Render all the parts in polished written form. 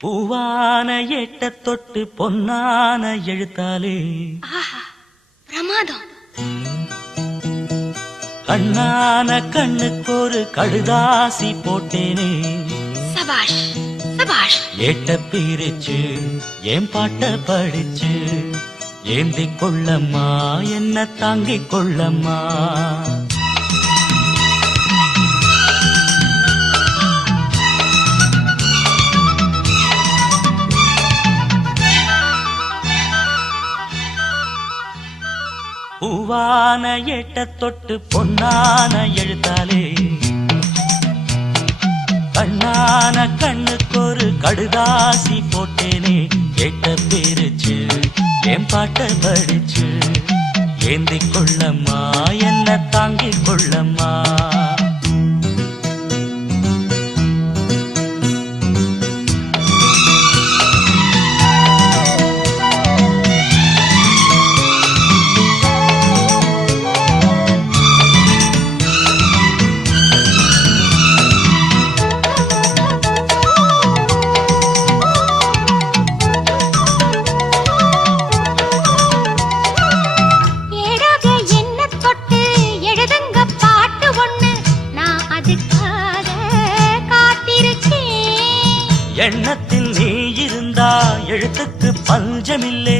பூவான எட்ட தொட்டு பொன்னான எழுத்தாலே பிரமாதம். கண்ணான கண்ணுக்கு ஒரு கடுதாசி போட்டேனே. சபாஷ் சபாஷ். ஏட்ட பிரிச்சு ஏன் பாட்ட படிச்சு ஏந்திக் கொள்ளம்மா என்ன தாங்கிக் கொள்ளம்மா. பூவான எட்ட தொட்டு பொன்னான எழுத்தாலே கண்ணான கண்ணுக்கு ஒரு கடுதாசி போட்டேனே. எட்ட பிரிச்சு என் பாட்ட படிச்சு ஏந்திக் கொள்ளம்மா என்ன தாங்கிக் கொள்ளம்மா. எண்ணத்தில் நீ இருந்தா எழுத்துக்கு பஞ்சமில்லே.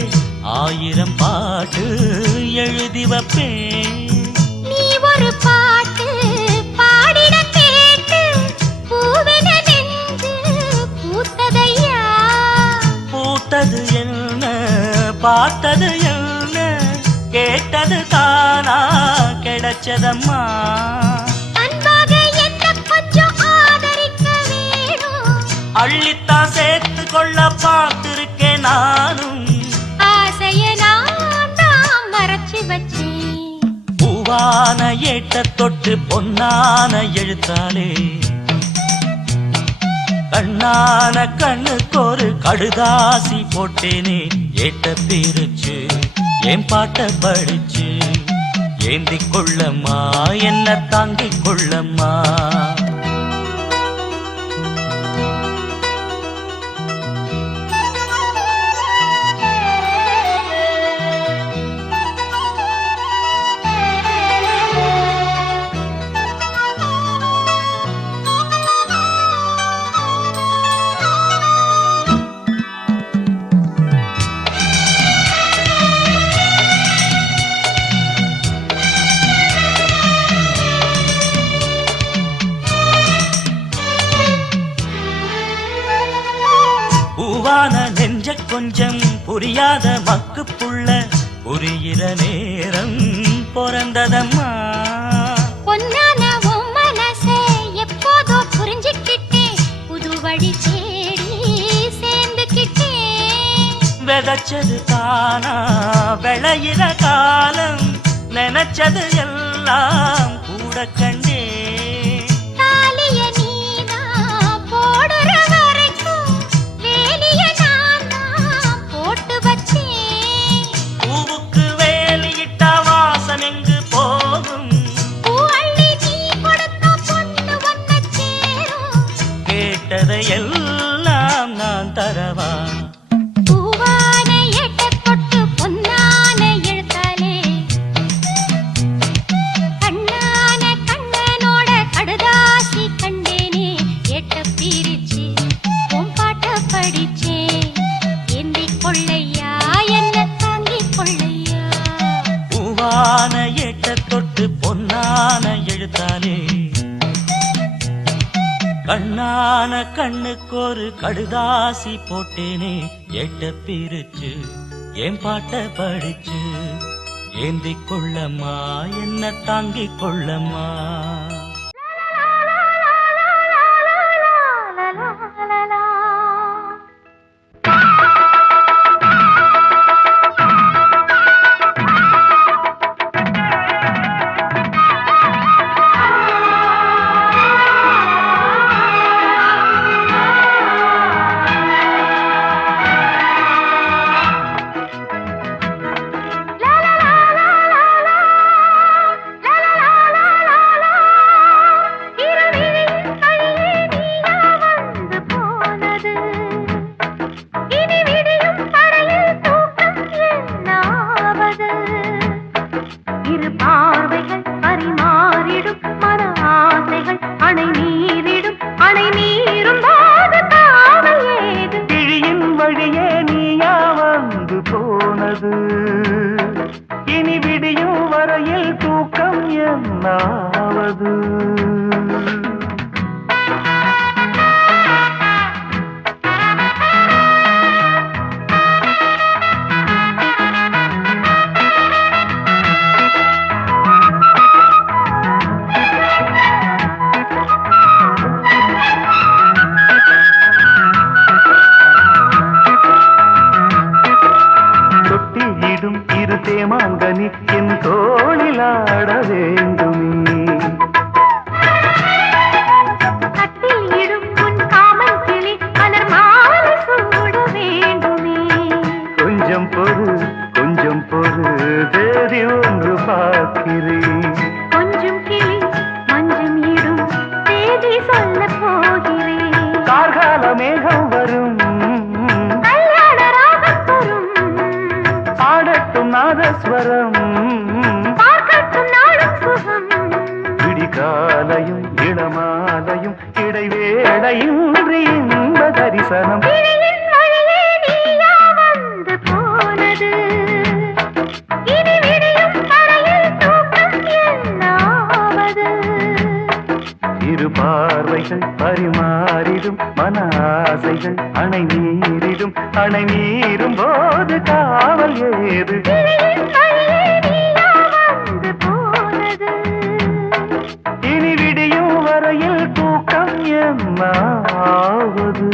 1000 பாட்டு எழுதி வைப்பேன். நீ ஒரு பாட்டு பாடிட கேட்டு பூவென நெஞ்சு பூத்ததையா. பூத்தது என்ன பார்த்தது என்ன கேட்டது தானா கிடைச்சதம்மா. அள்ளித்தான் சேர்த்து கொள்ள பார்த்திருக்கேன் நானும். ஆசைய நான் மறைச்சு வச்சேன். பூவான ஏட்ட தொட்டு பொன்னான எழுத்தாலே கண்ணான கண்ணுக்கு ஒரு கடுதாசி போட்டேனே. ஏட்ட பிரிச்சு என் பாட்ட படிச்சு ஏந்திக் கொள்ளம்மா என்ன தாங்கிக் கொள்ளம்மா. பூவான நெஞ்ச கொஞ்சம் புரியாத மக்கு புள்ள புரிகிற நேரம் பிறந்ததம்மா. பொன்னான உன் மனசை எப்போதோ புரிஞ்சுக்கிட்டேன். புது வழி தேடி சேர்ந்துக்கிட்டேன். விதைச்சது தானா விளையிற காலம் நினைச்சது எல்லாம் கூட கண்டே. எல்லாம் நான் தரவா. பூவான எட்ட தொட்டு பொன்னான எழுத்தாலே கண்ணான கண்ணனோட கடுதாசி கண்டேனே. எட்ட பிரிச்சு உன் பாட்ட படிச்சே ஏந்திக் கொள்ளையா என்ன தாங்கிக் கொள்ளையா. பூவான எட்ட தொட்டு பொன்னான எழுத்தாலே கண்ணான கண்ணுக்கு ஒரு கடுதாசி போட்டேனே. எட்ட பிரிச்சு என் பாட்ட படிச்சு ஏந்திக் கொள்ளம்மா என்ன தாங்கிக் கொள்ளம்மா. வேண்டுமே. கட்டில் இடும் உன் காமன் கிளி மலர் மாலை சூட வேண்டுமே. கொஞ்சம் பொறு தேதி ஒன்று பார்க்கிறேன். கொஞ்சம் கிளி மஞ்சம் இடும் தேதி சொல்ல போகிறேன். கார்கால மேகம் வரும், கல்யாண ராகம் வரும், பாடட்டும் நாதஸ்வரம், பார்க்கட்டும் நாளும் சுகம். விடிகாலையும் இளமாலையும் இடைவேளையும் இன்ப தரிசனம். கிளியின் வழியே நீயா வந்து போனது, இனி விடியும் வரையில் தூக்கம் என்னாவது. இரு பார்வைகள் பரிமாறிடும் மன ஆசைகள் அணை மீறும் போது காவல் ஏது. கிளியின் வழியே நீயா வந்து போனது, இனி விடியும் வரையில் தூக்கம் என்னாவது.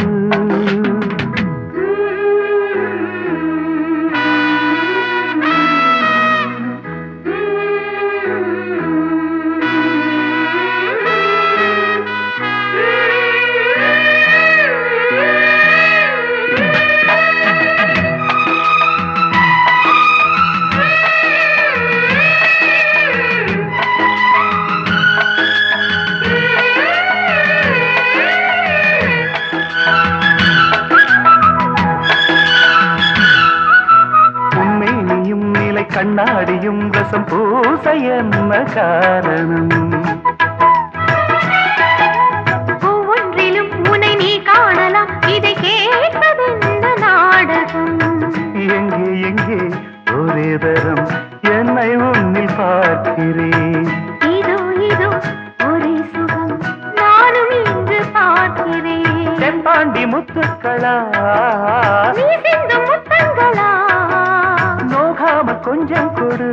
உண்மையும் நிலை கண்ணாடியும் ரசம் பூச என்ன காரணம்? ஒவ்வொன்றிலும் உன்னை நீ காணலாம், இதை கேட்பதென்ன நாடகம். எங்கே ஒரே தரம் என்னை உன்னில் பார்க்கிறேன். இதோ ஒரே சுகம் நானும் இங்கு பார்க்கிறேன். செம்பாண்டி முத்துக்களா நீ சிந்தும் முத்தங்களா, நோகாம கொஞ்சம் கொடு,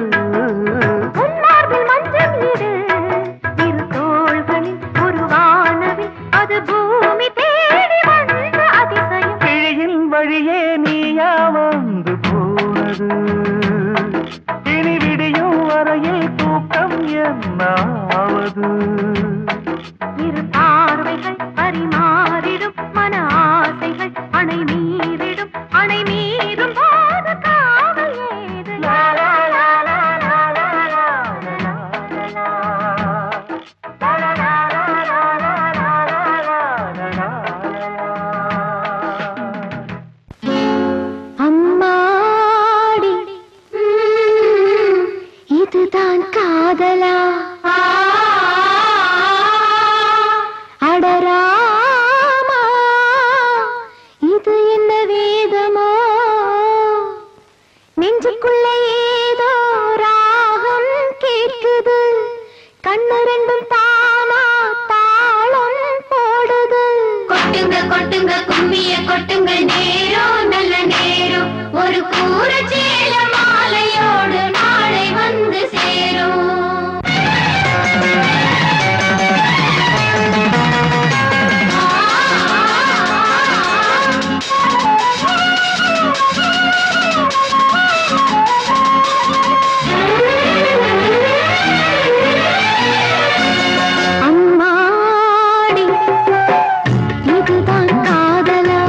உன் மார்பில் மஞ்சள் இடு. இரு தோள்களில் ஒரு வானவில், அது பூமி தேடி வந்த அதிசயம். கிழியின் வழியே நீயா வந்து போனது, இனி விடியும் வரையில் தூக்கம் என்னாவது. இரு பார்வைகள் பரிமாறிடும் மன ஆசைகள் அணை மீறும் போது காவல் ஏது. லா, லா, லா, லா, லா, லா, லா, லா, லா, லா. லா, லா, லா, லா, லா, லா, லா, லா, லா, லா. அம்மாடி, இதுதான் காதலா? அடராமா, இது என்ன வேதமோ? நெஞ்சுக்குள்ள ஏதோ ராகம் கேட்குது, கண்ணு ரெண்டும் தானா தாளம் போடுது. கொட்டுங்க கும்மிய கொட்டுங்க, நேரம் நல்ல நேரம், ஒரு கூற சேல மாலையோடு நாளை வந்து சேரும். அம்மாடி, இதுதான் காதலா?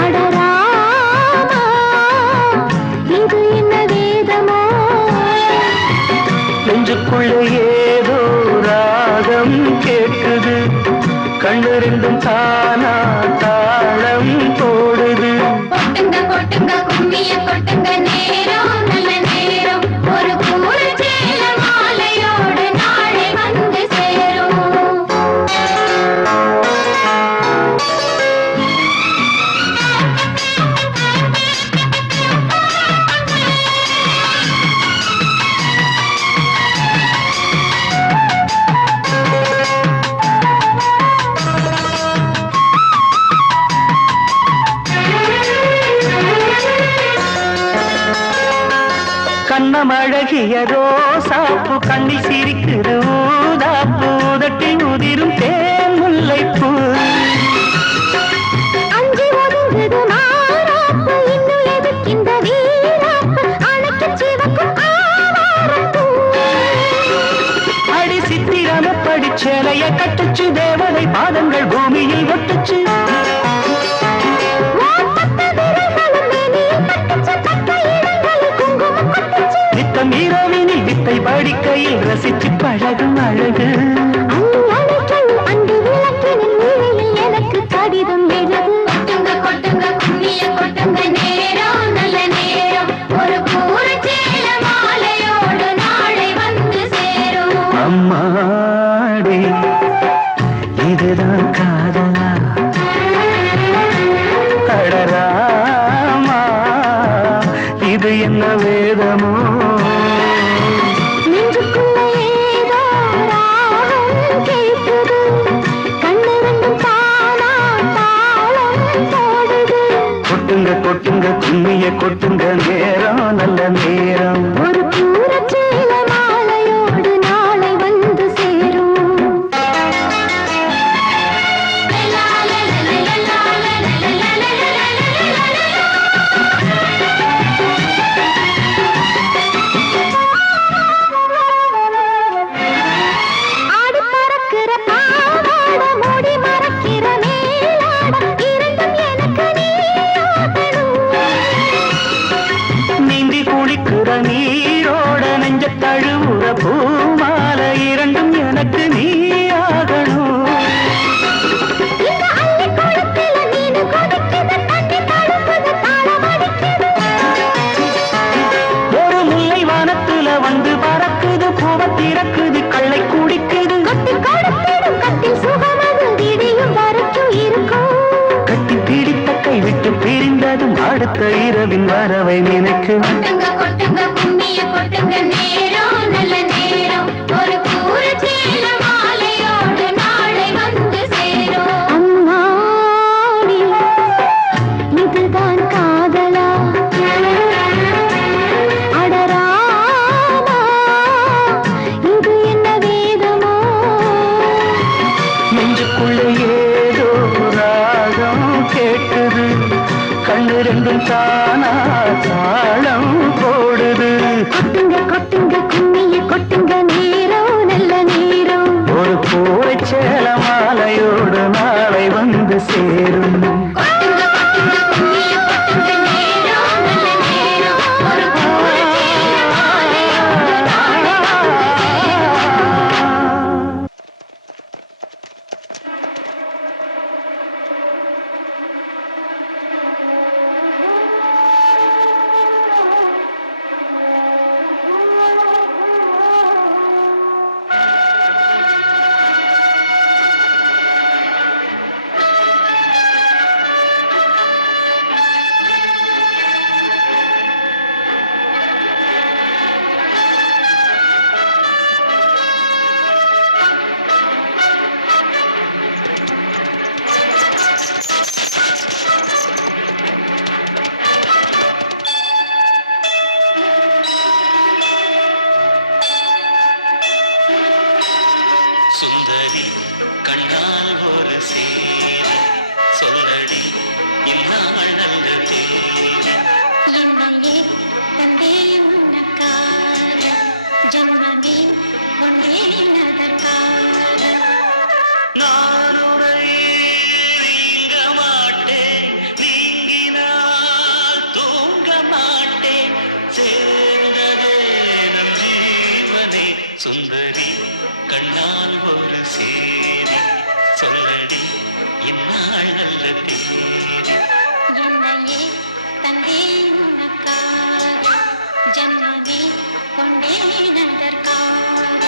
அடராமா, இது என்ன வேதமோ? நெஞ்சுக்குள்ள ஏதோ ராகம் கேட்குது, கண்ணு ரெண்டும் தானா தாளம் போடுது. கொட்டுங்க கும்மிய கொட்டுங்க, நேரம் நல்ல நேரம், ஒரு கூற சேல மாலையோடு நாளை வந்து சேரும். கண்ணமழகிய ரோசாப்பு கண்ணில் சிரிக்குது ஊதாப்பு, உதட்டில் உதிரும் தேன் முல்லைப்பூ. அஞ்சி ஒதுங்குது மாறாப்பு, இன்னும் எதுக்கிந்த வீராப்பு, அணைக்கும் சிவக்கும் ஆவாரம் ரசிச்சு பழகும் அழகு அண்டு விளக்கினில் நீரையில் எனக்கு கடிதம் எழுது கொட்டுங்க கொட்டுங்க கும்மிய கொட்டுங்க நேரம் நல்ல நேரம் ஒரு பூரச்சேல மாலையோடு நாளை வந்து சேரும் அம்மாடி இதுதான் காதலா அடராமா இது என்ன வேதமோ கொட்டுங்க கும்மிய கொட்டுங்க நேரம் நல்ல நேரம் ஒரு பூரச்சேல மாலையோடு நாளை வந்து சேரும் ஆடி பறக்கிற பாவாட மூடி மறக்கிற மேலாட இரண்டும் எனக்கு நீந்தி குளிக்கிற நீரோட நெஞ்ச தழுவுற பூமால இரண்டும் எனக்கு நீயாகணும் ஒரு முல்லை வானத்துல வந்து பறக்குது பூவ திறக்குது கள்ளை குடிக்குது கட்டி பிடித்த கை விட்டு பிரிந்ததும் அடுத்த இரவின் வரவை நினைக்கும் கொட்டுங்க கும்மிய கொட்டுங்க நேரம் நல்ல நேரம் ஒரு பூரச்சேல மாலையோடு நாளை வந்து சேரும் அம்மாடி இதுதான் காதலா அடராமா இது என்ன வேதமோ நெஞ்சுக்குள்ள ஏதோ ராகம் கேட்குது கண்ணு ரெண்டும் தானா தாளம் போடுது கொட்டுங்க கொட்டுங்க கும்மிய கொட்டுங்க நேரம் நல்ல நேரம் ஒரு பூரச்சேல மாலையோடு நாளை வந்து சேரும் கொட்டுங்க கொட்டுங்க கும்மிய கொட்டுங்க நேரம் நல்ல நேரம் ஒரு பூரச்சேல மாலையோடு நாளை வந்து சேரும் சுந்தரி கண்ணால் ஒரு சேரி சொல்லடி இந்நாள் நல்ல தேதி என்னையே தந்தே உனக்காக ஜன்மமே கொண்டேன் அதற்காக நான் உரை நீங்க மாட்டேன் நீங்கினால் தூங்க மாட்டேன் சேர்ந்ததே நம் ஜீவனே சுந்தரி கண்ணால் ஒரு சேரி சொல்லடி இந்நாள் நல்ல தேதி என்னையே தந்தே உனக்காக ஜன்மமே கொண்டேன் அதற்காக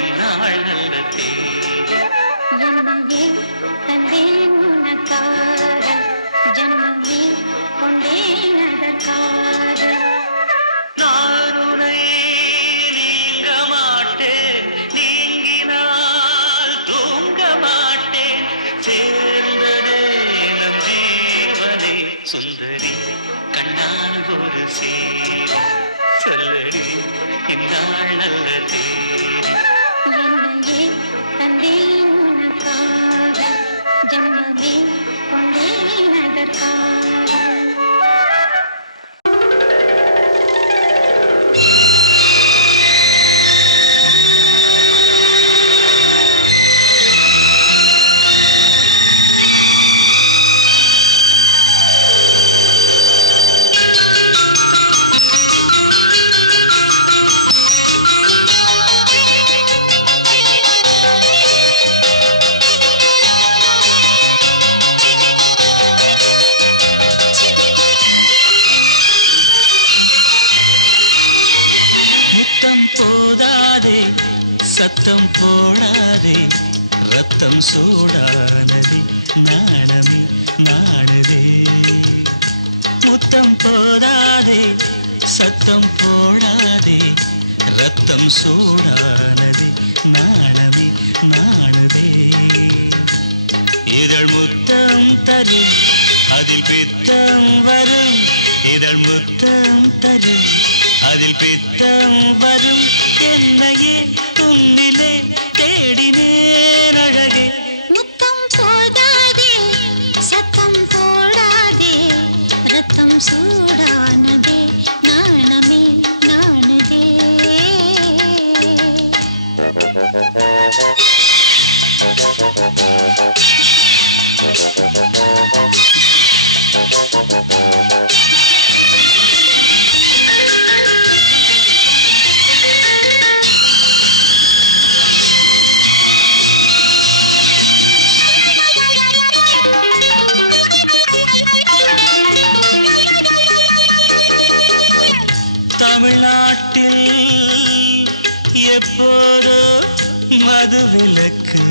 இந்நாள் நல்ல தேதி. என்னையே தந்தேன் உனக்காக, ஜன்மமே கொண்டேன் அதற்காக. நான் உன்னை நீங்க மாட்டேன், நீங்கினால் தூங்க மாட்டேன். சேர்ந்ததே நம் ஜீவனே சுந்தரி, கண்ணால் ஒரு சேரி சொல்லடி இந்நாள் நல்ல தேதி. என்னையே தந்தேன் உனக்காக, ஜன்மமே கொண்டேன் அதற்காக. முத்தம் போதாதே, சத்தம் போடாதே, ரத்தம் சூடானதே, நாணமே நாணுதே. முத்தம் போதாதே, சத்தம் போடாதே, ரத்தம் சூடானதே, நாணமே நாணுதே. இதழ் முத்தம் தரும், அதில் பித்தம் வரும். இதழ் முத்தம் தரும், அதில் பித்தம் வரும். என்னையே உன்னிலே தேடினேன் அழகே. முத்தம் போதாதே, சத்தம் போடாதே, ரத்தம் சூடானதே, நாணமே நாணுதே. தமிழ்நாட்டில் எப்போதோ மதுவிலக்கு.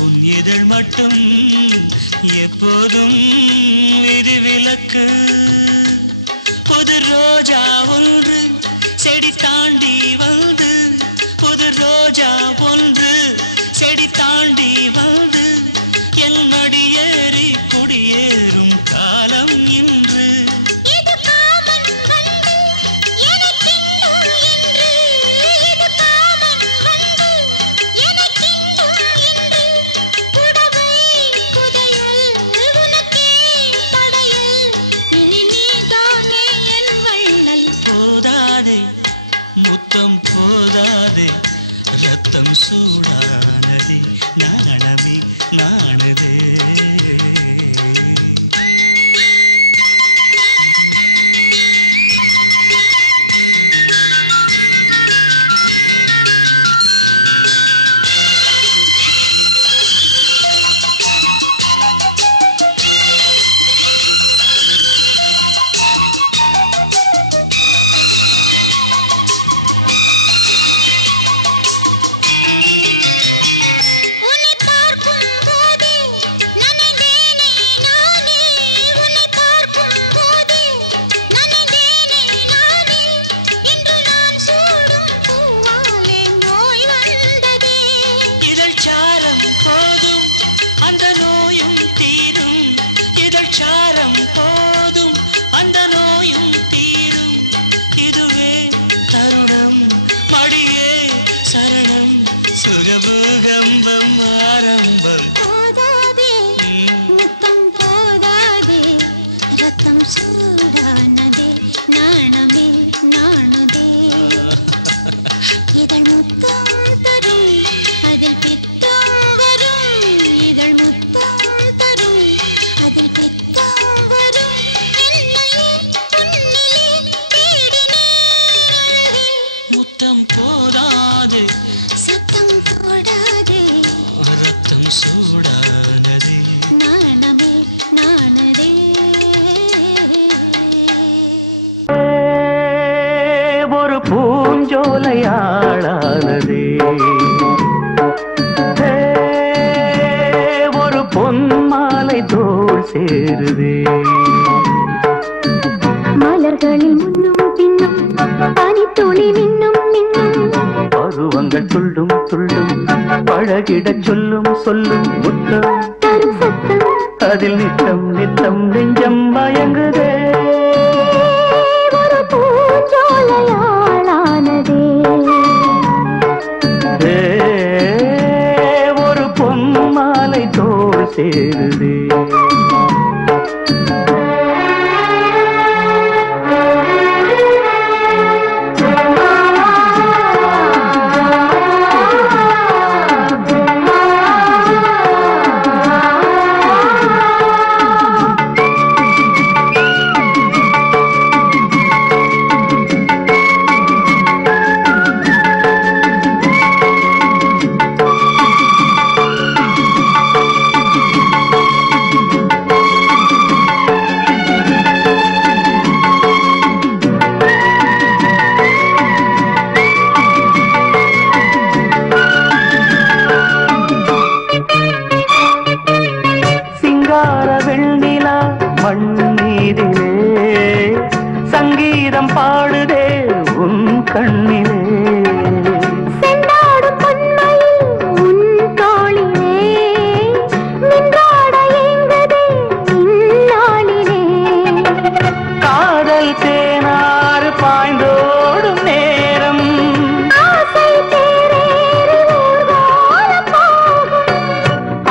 உன் இதழ் மட்டும் எப்போதும் விதிவிலக்கு. புது ரோஜா ஒன்று செடி தாண்டி வந்து, புது ரோஜா ஒன்று செடி தாண்டி வந்து, என் மடியேறி குடியேறும் காலம் இன்று. இது காமன் வந்து எனக்கென்னும் என்று, இது காமன் வந்து எனக்கென்னும் என்று. புடவை புதையல் உனக்கே படையல், இனி நீதானே என் வள்ளல். போதாதே முத்தம் போதாதே, ரத்தம் சூடானதே, நாணமே நாணுதே. சாரம் போதும் அந்த நோயும் தீரும். இதுவே தருணம் மடியே சரணம் சுகபூகம்பம் ஆரம்பம். போதாதே முத்தம் போதாதே ரத்தம் சூடானதே நாணமே நாணுதே. இதழ் முத்தம் தரும் அதில் பித்தம் வரும். இதழ் முத்தம் தரும் அதில் பித்தம் வரும். என்னையே உன்னிலே தேடினேன். முத்தம் போதாது சத்தம் போடாதே ரத்தம் சூடானதே நாணமே நாணதே. பூஞ்சோலையாளானதே ஒரு பொன்மாலை தோள் சேருதே மலர்களில் முன்னும் பின்னும் பனித்துளி மின்னும் மின்னும் பருவங்கள் துள்ளும் துள்ளும் பழகிடச் சொல்லும் சொல்லும் முத்தம் தரும் சத்தம் அதில் நித்தம் நித்தம் நெஞ்சம் மயங்குதே ஒரு பூஞ்சோலையாளானதே ஒரு பொன்மாலை தோள் சேருதே சங்கீதம் பாடுதே உன் கண்ணிலே செந்தாடும் பொன்மையில் உன் தோளிலே நின்றாட எங்கதே இந்நாளிலே காதல் தேனாறு பாய்ந்தோடும் நேரம் ஆசை தேரேறி ஊர்வலம் போகும்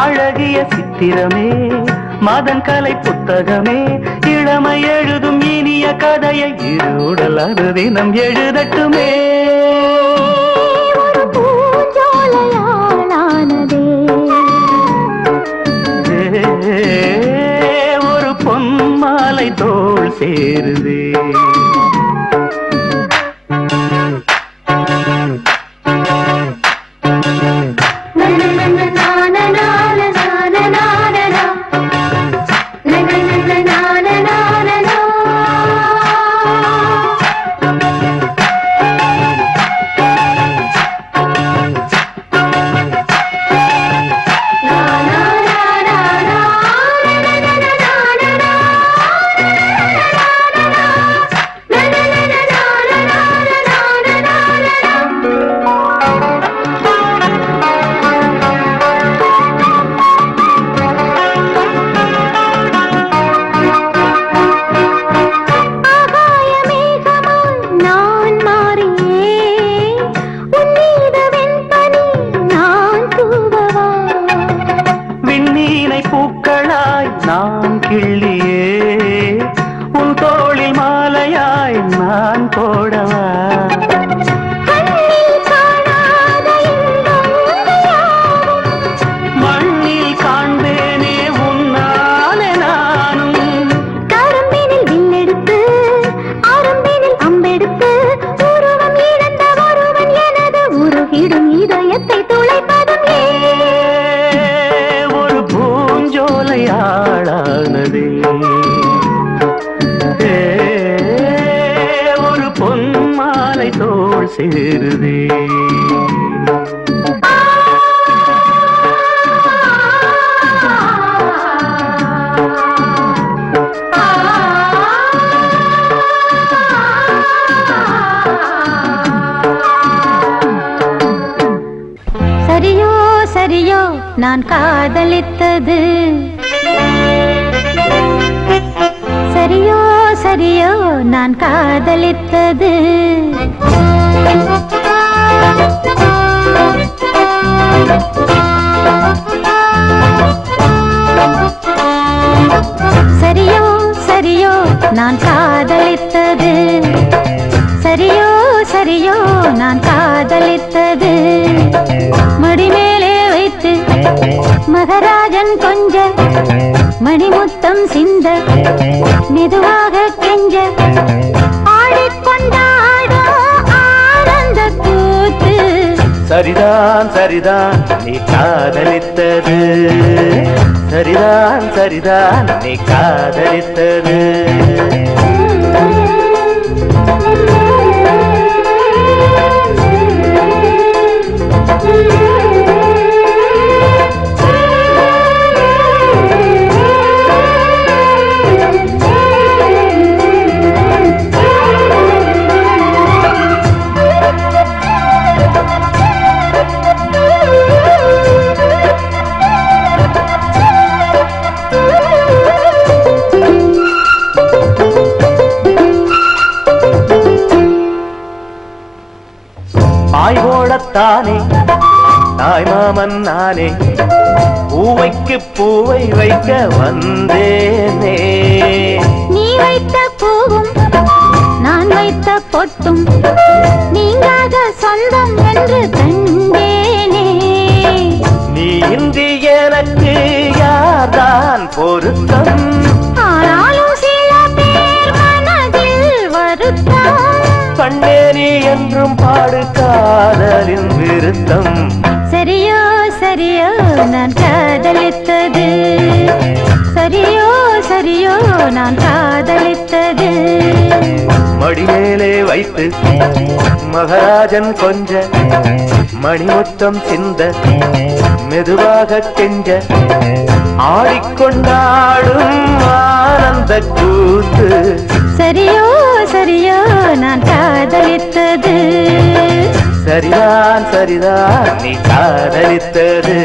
அழகிய சித்திரமே மதன் கலை புத்தகமே இளமை எழுதும் இனிய கதையை இருடல் அருதினம் எழுதட்டுமே ஒரு பூஞ்சோலையாளானதே ஒரு பொன்மாலை தோள் சேருதே பூக்களாய் நான் கிள்ளியே உன் தோளில் மாலையாய் நான் போடவா மண்ணில் காண்பேனே உன்னாலே நானும் கரும்பினில் வில்லெடுத்து அரும்பினில் அம்பெடுத்து உருவம் இழந்த ஒருவன் எனது உருகிடும் இதயத்தை துளைப்பதும் ஒரு பூஞ்சோலையாளானதே ஒரு பொன்மாலை தோள் சேருதே சரியோ சரியோ நான் காதலித்தது சரியோ சரியோ நான் காதலித்தது சரியோ சரியோ நான் காதலித்தது சரியோ சரியோ நான் காதலித்தது மடிமேலே வைத்து மகராஜன் கொஞ்ச மணிமுத்தம் சிந்த மெதுவாக கெஞ்ச ஆடிக்கொண்டாடும் ஆனந்த கூத்து சரிதான் சரிதான் நீ காதலித்தது சரிதான் சரிதான் நீ காதலித்தது தாய் போடத்தானே தாய் மாமன் நானே பூவைக்கு பூவை வைக்க வந்தேனே. நீ வைத்த பூவும் நான் வைத்த பொட்டும் நீங்காத சொந்தம் என்று கண்டேனே. நீ இன்றி எனக்கு யார்தான் பொருத்தம், ஆனாலும் சில பேர் மனதில் வருத்தம். கண்ணே நீ என்றும் பாடு காதலின் விருத்தம். சரியோ சரியோ நான் காதலித்தது, சரியோ சரியோ நான் காதலித்தது. மடிமேலே வைத்து மகராஜன் கொஞ்ச மணிமுத்தம் சிந்த மெதுவாக கெஞ்ச ஆடிக்கொண்டாடும் ஆனந்த கூத்து. சரியோ சரியோ நான் காதலித்தது, சரிதான் சரிதான் நீ காதலித்தது.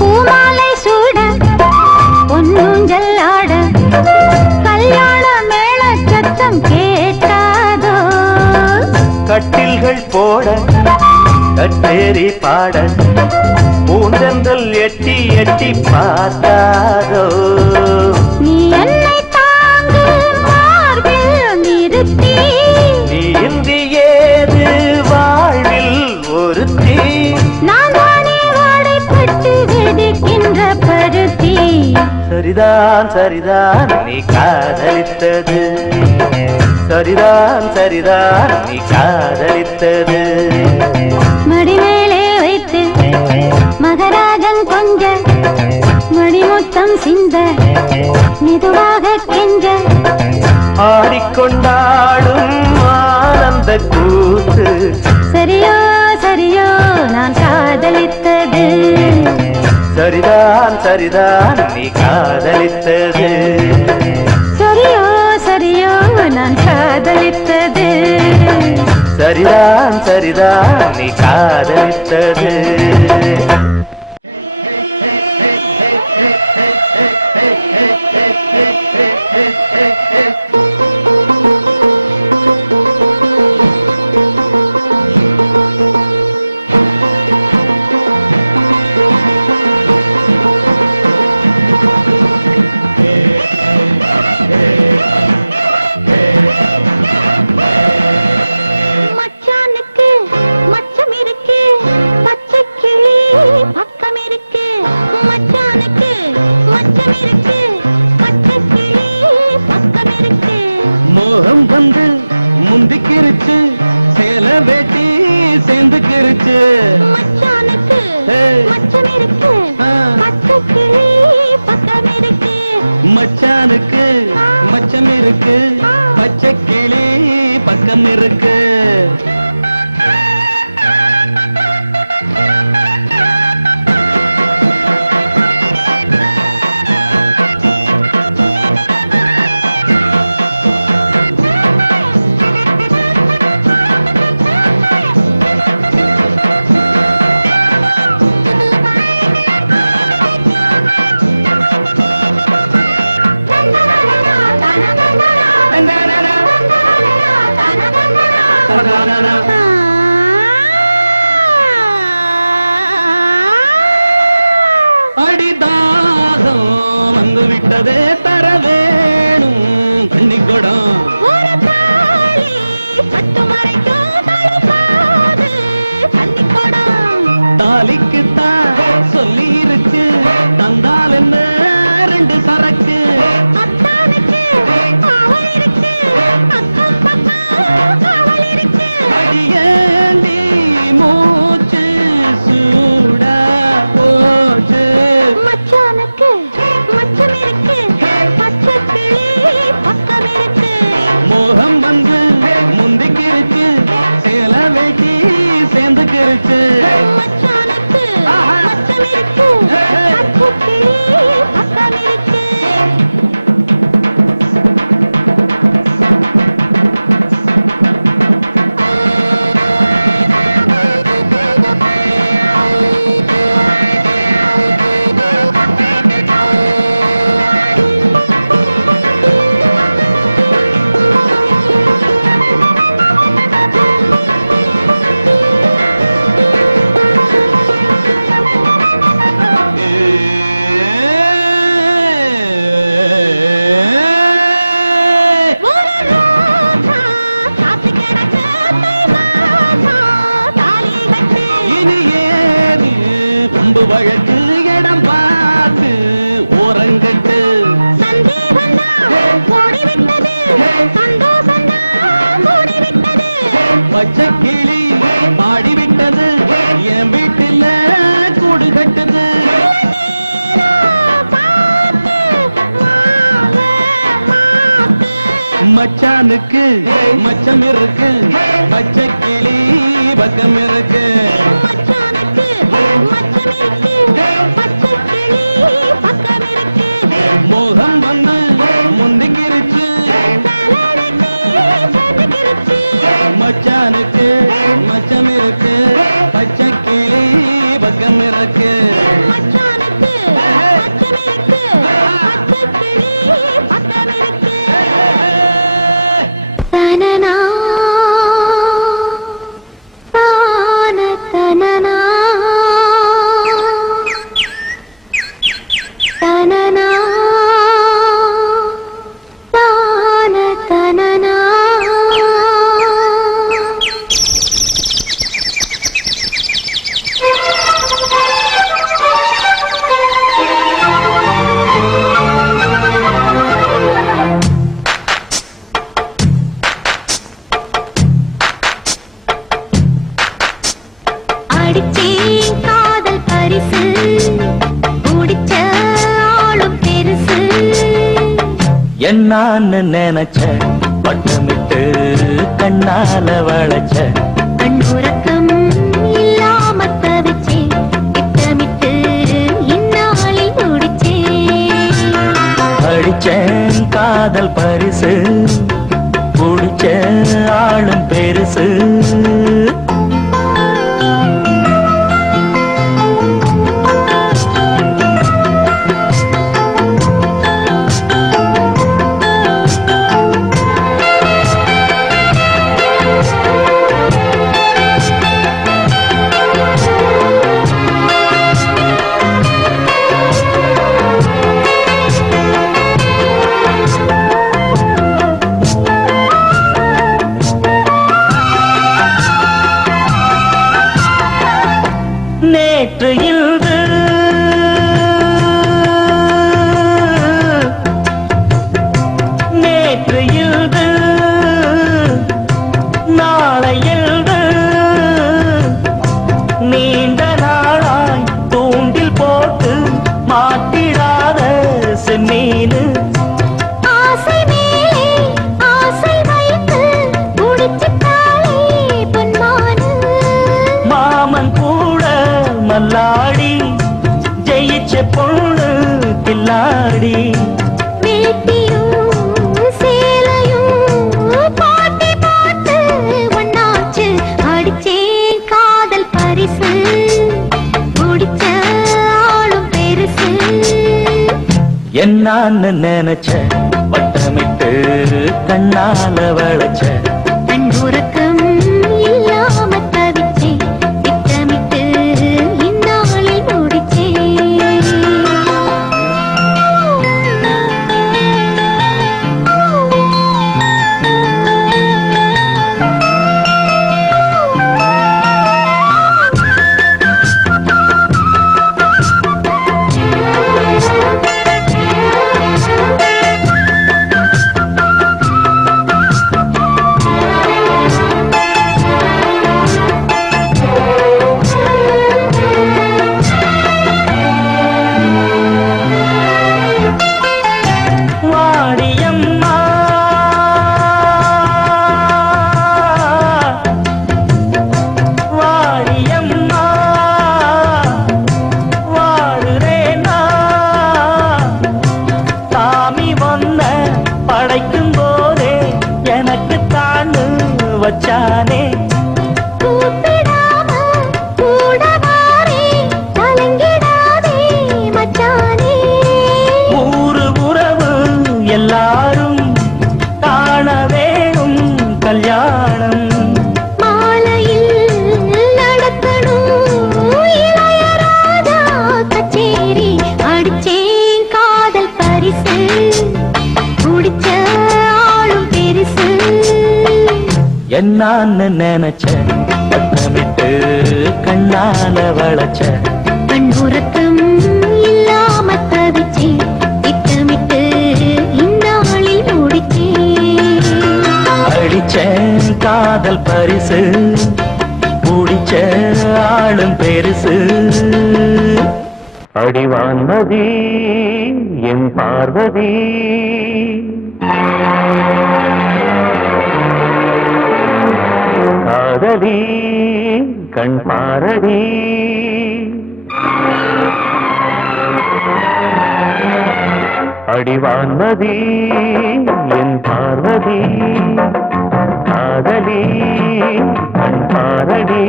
பூமாலை சூட பொன்னூஞ்சல் ஆட கல்யாண மேள சத்தம் கேட்டாதோ. கட்டில்கள் போட கட்டேரி பாட பூந்தென்றல் எட்டி எட்டி பார்த்தாதோ. நீ என்னை தாங்கு மார்பில் நிறுத்தி, நீ இன்றி ஏது வாழ்வில் ஒருத்தி. நான் தானே வாடைப்பட்டு வெடிக்கின்ற பருத்தி. சரிதான் சரிதான் நீ காதலித்தது, சரிதான் சரிதான் நீ காதலித்தது. மடிமேலே வைத்து மகராஜன் கொஞ்ச மணிமுத்தம் சிந்த மெதுவாக கெஞ்ச ஆடிக்கொண்டாடும் ஆனந்த கூத்து. சரியோ சரியோ நான் காதலித்தது, சரிதான் சரிதான் நீ காதலித்தது. சரியோ சரியோ நான் காதலித்தது, சரிதான் சரிதான் நீ காதலித்தது. மச்சானுக்கு மச்சம் இருக்கு, பச்சை கிளி பக்கம் இருக்கு. மச்சானுக்கு மச்சம் இருக்கு, பச்சை கிளி பக்கம் இருக்கு. மோகம் வந்து முந்திக்கிருச்சு, சேல வேட்டி சேர்ந்துக்கிருச்சு. மச்சானுக்கு மச்சம் இருக்கு, பச்சை கிளி பக்கம் இருக்கு. மச்சானுக்கு மச்சம் இருக்கு, பச்சை கிளி பக்கம் இருக்கு. அடிதாகம் வந்து விட்டதே, தர வேணும் தண்ணிக்குடம். ஒரு தாலி கட்டு மறைக்கும் தலைப்பாது தண்ணிக்குடம். தாலிக்குத்தான் சொல்லி இருக்கு, தந்தால் என்ன ரெண்டு சரக்கு. அத்தானுக்கு அவள் இருக்கு, அக்கம் பக்கம் அவள் இருக்கு. அடியேண்டி மூச்சு சூடா போச்சு. மச்சானுக்கு மச்சம் இருக்கு, பச்சை மச்சானுக்கு மச்சம் இருக்கு பச்சை கிளி பக்கம் இருக்கு மச்சானுக்கு மச்சம் இருக்கு பச்சை கிளி பக்கம் இருக்கு மோகம் வந்து முந்திக்கிருச்சு மச்சானுக்கு மச்சம் இருக்கு பச்சை கிளி பக்கம் இருக்கு மச்சானுக்கு மச்சம் இருக்கு பச்சை கிளி பக்கம் இருக்கு தனனா தனனா தனனா தனனா அடிச்சேன் காதல் பரிசு குடிச்ச ஆளும் பெருசு என்னான்னு நினைச்ச பட்டமிட்டு கண்ணால வளைச்ச கண் உறக்கம் இல்லாம தவிச்சே திட்டமிட்டு இந்நாளில் முடிச்சே அடிச்சேன் காதல் பரிசு குடிச்ச ஆளும் பெருசு நேற்று இன்று நேற்று இன்று நாளை இன்று நீண்ட நாளாய் தூண்டில் போட்டு மாட்டிடாத செம்மீனு ஆசை மேலே ஆசை வைத்து குடிச்சிட்டாளே பொன்மானு மாமன் கூட மல்லாடி ஜெயிச்ச பொண்ணு கில்லாடி வேட்டியும் சேலையும் பாட்டி பார்த்து ஒன்னாச்சு அடிச்சேன் காதல் பரிசு குடிச்ச ஆளும் பெருசு என்னான்னு நினைச்ச வட்டமிட்டு கண்ணால வளைச்ச கண் உறக்கம் இல்லாம தவிச்சே திட்டமிட்டு இந்நாளில் முடிச்சே வாடியம்மா வாடியம்மா வாடுறேனா சாமி வந்த படைக்கும் போதே எனக்கு தான்னு வச்சானே கூப்பிடாம கூட வாரே கலங்கிடாதே மச்சானே ஊரு உறவு எல்லாரும் காண வேணும் கல்யாணம் மாலையில் நடக்கணும் இளையராஜா கச்சேரி அடிச்சேன் காதல் பரிசு குடிச்ச ஆளும் பெருசு என்னான்னு நினைச்ச பட்டமிட்டு கண்ணால வளைச்ச கண் உறக்கம் இல்லாம தவிச்சே திட்டமிட்டு இந்நாளில் முடிச்சே அடிச்சேன் காதல் பரிசு குடிச்ச ஆளும் பெருசு அடிவான்மதி என் பார்வதி காதலி கண் பாரடி அடிவான்மதி என் பார்வதி காதலி கண் பாரடி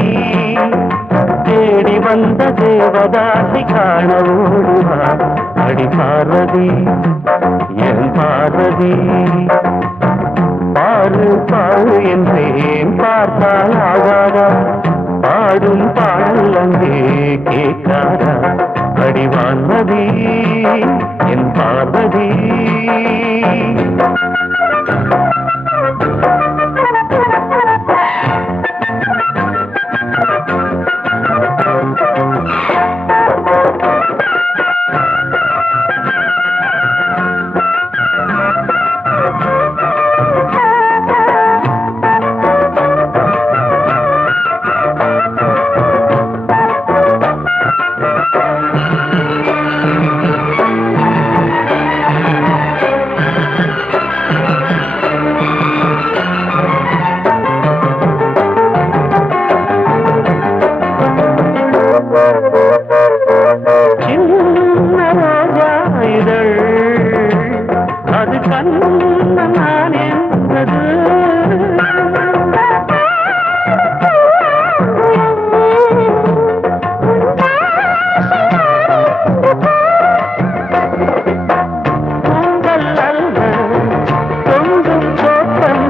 தேடி வந்த தேவதாசி காண ஓடுவா அடி பார்வதி என் பார்வதி பாரு பாரு என்றேன் பார்த்தால் ஆகாதா பாடும் பாடல் அங்கே கேட்காதா அடிவான்மதி என் பார்வதி அது கண்ணன் என்பது பொங்கல் அல்ல தொங்கும் தோட்டம்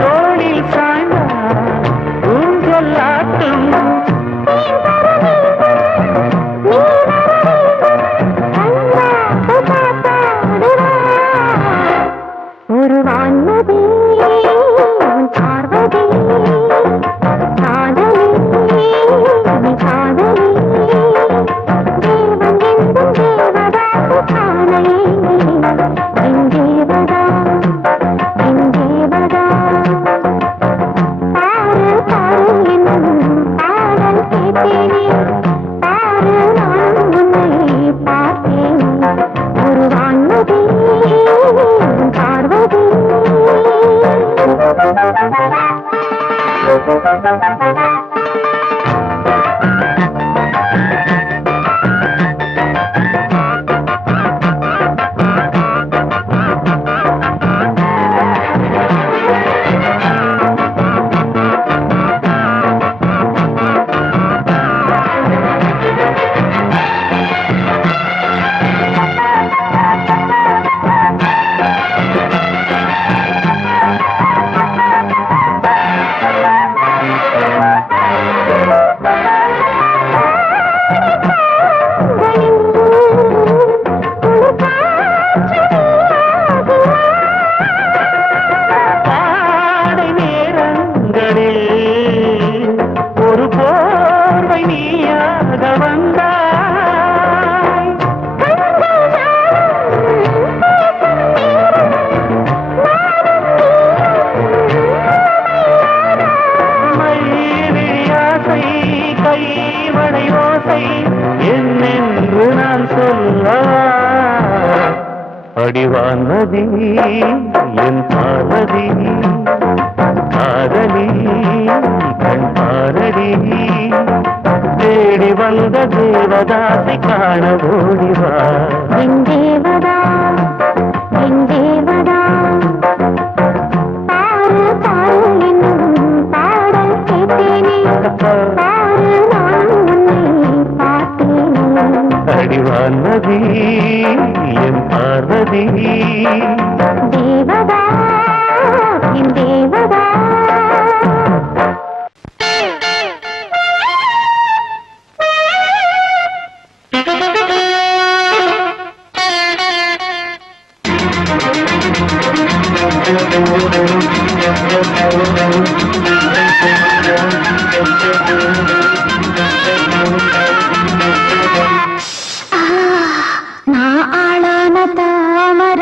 தோளில் சாய்ந்தார் ஊஞ்சல் ஆட்டும் ஒரு வான்மதி பார்வதி காதலி காதலி தேவன் என்றும் தேவதாசு காணலே என் தேவதா என் தேவதா பாரு பாரு என்னும் பாடல் கேட்டேனே பாரு நான் உன்னை பார்த்தேனே ஒரு வான்மதி பார்வதி ஒரு போர்வை நீயாக வந்தாய் மைவிழியாசை கைவடை ஓசை என்னென்று நான் சொல்லவா அடிவான்மதி என் பார்வதி காதலி கண் பாரடி தேடி வந்த தேவதாசி காண ஓடிவா என் தேவதா என் தேவதா பாரு பாரு என்னும் பாடல் கேட்டேனே பாரு நான் உன்னை பார்த்தேனே அடிவான்மதி என் பார்வதி தேவதா என் தேவதா ஆ, நான் ஆளான தாமர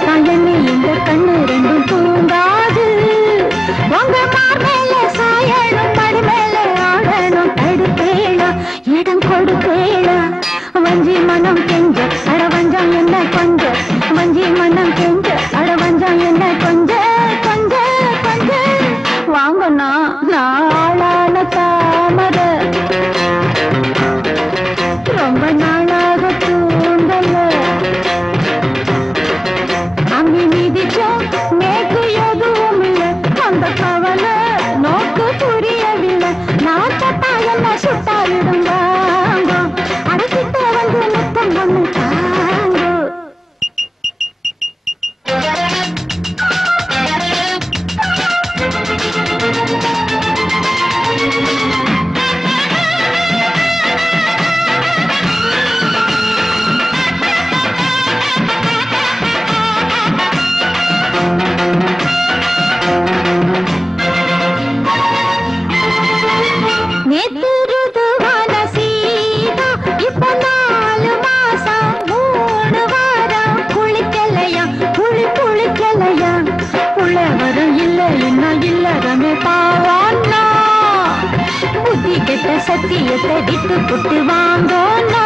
தான் என்ன இந்த கண்ணு ரெண்டும் தூங்காது உங்க மேல சாயணும் படி மேல ஆடணும் தடுப்பேளா இடம் கொடுப்பேளா வஞ்சி மனம் கெஞ்ச அட வஞ்சம் என்ன கொஞ்ச வஞ்சி மனம் கெஞ்ச அட வஞ்சம் என்ன கொஞ்ச கொஞ்ச கொஞ்ச வாங்கண்ணா நாளான தாமர ரொம்ப நாளாக தூண்டல அம்மி மிதிச்சோம் நேக்கு எதுவும் இல்லை அந்த கவலை நோக்கு புரியவில்லை நான் தட்டா என்ன சுட்டாயிடும் வாங்கோ அடைச்சிட்டு வந்து முத்தம் ஒண்ணு தாங்கோ சத்தியத்தை விட்டு புட்டு வாங்கோனா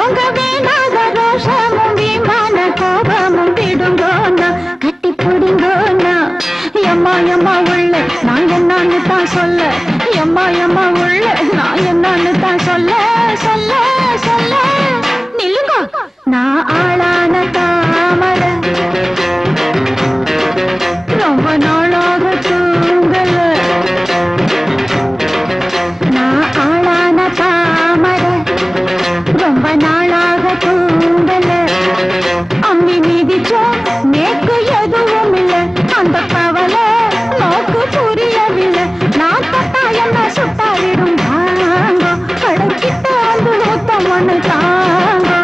உங்க வேணாத ரோஷமும் விமான கோபமும் விடுங்கோனா கட்டி பிடிங்கோனா எம்மா எம்மா உள்ள நான் என்னன்னு தான் சொல்ல எம்மா எம்மா உள்ள நான் என்னன்னு தான் சொல்ல சொல்ல சொல்ல நில்லுங்க நான் ஆளான தாமர ரொம்ப நாளாக தூங்கல ரொம்ப நாளாக தூண்டல அம்மி மிதிச்சோம் நேக்கு எதுவும் இல்லை அந்த கவலை நோக்கு புரியவில்லை நான் தட்டா என்ன சுட்டாவிடும் தாங்கோ கடைக்கிட்ட வந்து ஊத்தம் ஒண்ணு தாங்கோ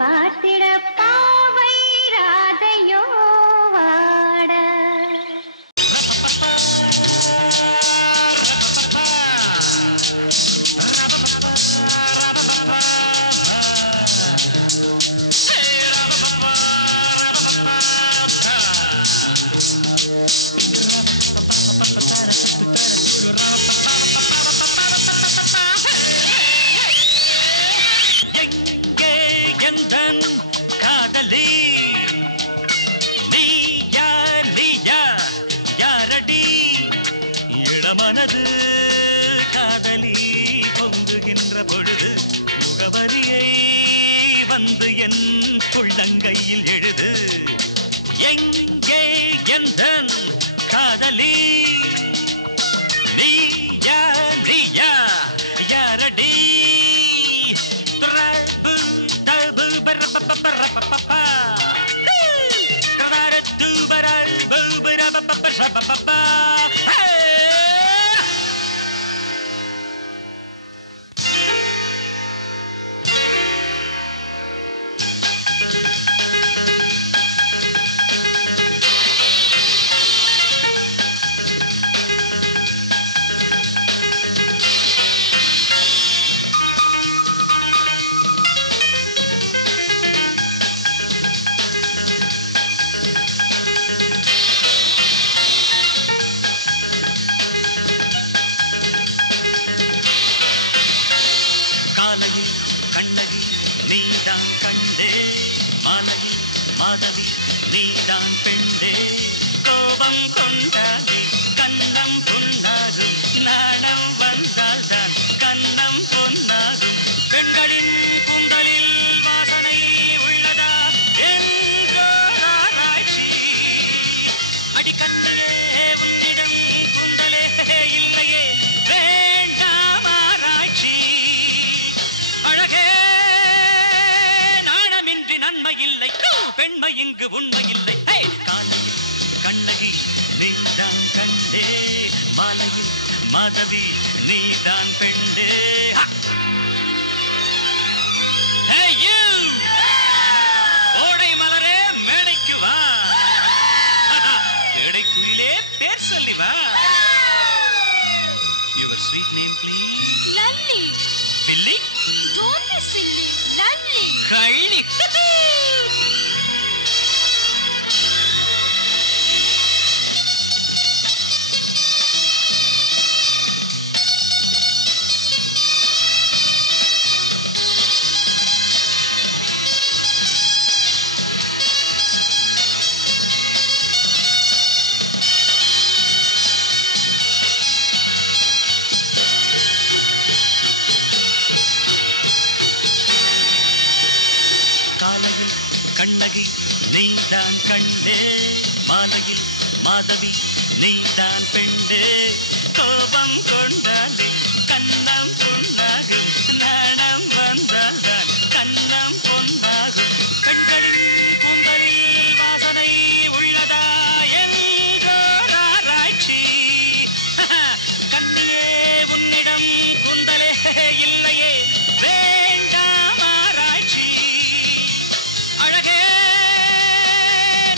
பார்த்திட பாவை ராதையோ வாட எங்கே எந்தன் காதலி நீயா நீயா யாரடி இளமனது காதலி பொங்குகின்ற பொழுது முகவரியை வந்து என் உள்ளங்கையில் எழுது எங்கே எந்தன் காதலி நீயா நீயா யாரடி Rabu dabu barapapapapapapa Raradu barabu barapapapapapapa Hey காலையில் கண்ணகி நீதான் கண்டே, மாலையில் மாதவி நீதான் பெண்டே. கோபம் கொண்டாலே கண்ணம் பொன்னாகும், நாணம் வந்தால்தான் கண்ணம் பொன்னாகும். பெண்களின் கூந்தலில் வாசனை உள்ளதா என்றாராய்ச்சி. அடிக்கண்ணியே உன்னிடம் கூந்தலே இல்லையே, வேண்டாமாராய்ச்சி. அழகே நாணமின்றி நன்மை இல்லை, பெண்மை இங்கு உண்மை இல்லை. காலையில் கண்ணகி நீதான் கண்டே, மாலையில் மாதவி நீதான் பெண்டே. ஓடை மலரே மேடைக்கு வா, பேடை குயிலே பேர் சொல்லி வா. Your sweet name please. Lalli. Billy. Don't be silly. Lalli. கள்ளி. காலையில் கண்ணகி நீதான் கண்டே, மாலையில் மாதவி நீதான் பெண்டே. கோபம் கொண்டாலே கண்ணம் பொன்னாகும், நாணம் வந்தால்தான் கண்ணம் பொன்னாகும். பெண்களின் கூந்தலில் வாசனை உள்ளதா என்றாராய்ச்சி. கண்ணியே உன்னிடம் கூந்தலே இல்லையே, வேண்டாமாராய்ச்சி. அழகே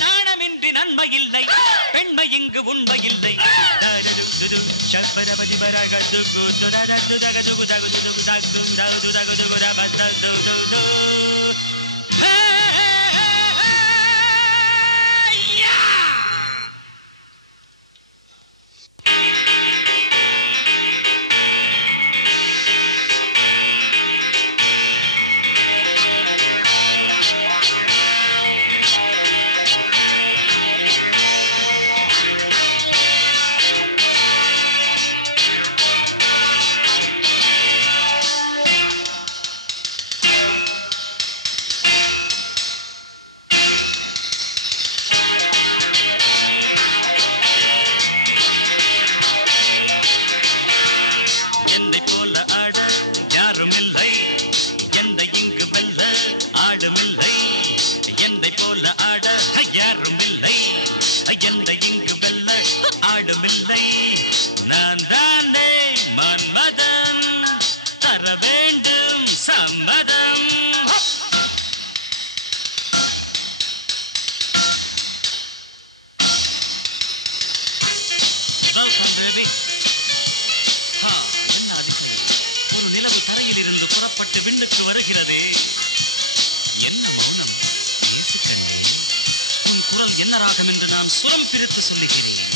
நாணமின்றி நன்மை இல்லை, பெண்மை இங்கு உண்மை இல்லை. யாருமில்லை எந்த இங்கு வெல்ல ஆடுமில்லை, என்னை போல ஆட யாருமில்லை, எந்த இங்கு வெல்ல ஆடுமில்லை. நான் தானே மன்மதன், தர வேண்டும் சம்மதம். Welcome baby. என்ன அதிசயம், ஒரு நிலவு தரையில் இருந்து புறப்பட்டு விண்ணுக்கு வருகிறது. என்ன மௌனம் இயேசு கண்ணே, உன் குரல் என்ன ராகம் என்று நான் சுரம் பிரித்து சொல்லுகிறேன்.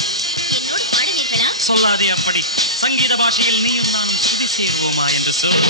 என்னோடு பாடுவீர்களா? சொல்லாதே அப்படி. சங்கீத பாஷையில் நீயும் நானும் சுதி சேர்வோமா என்று சொல்.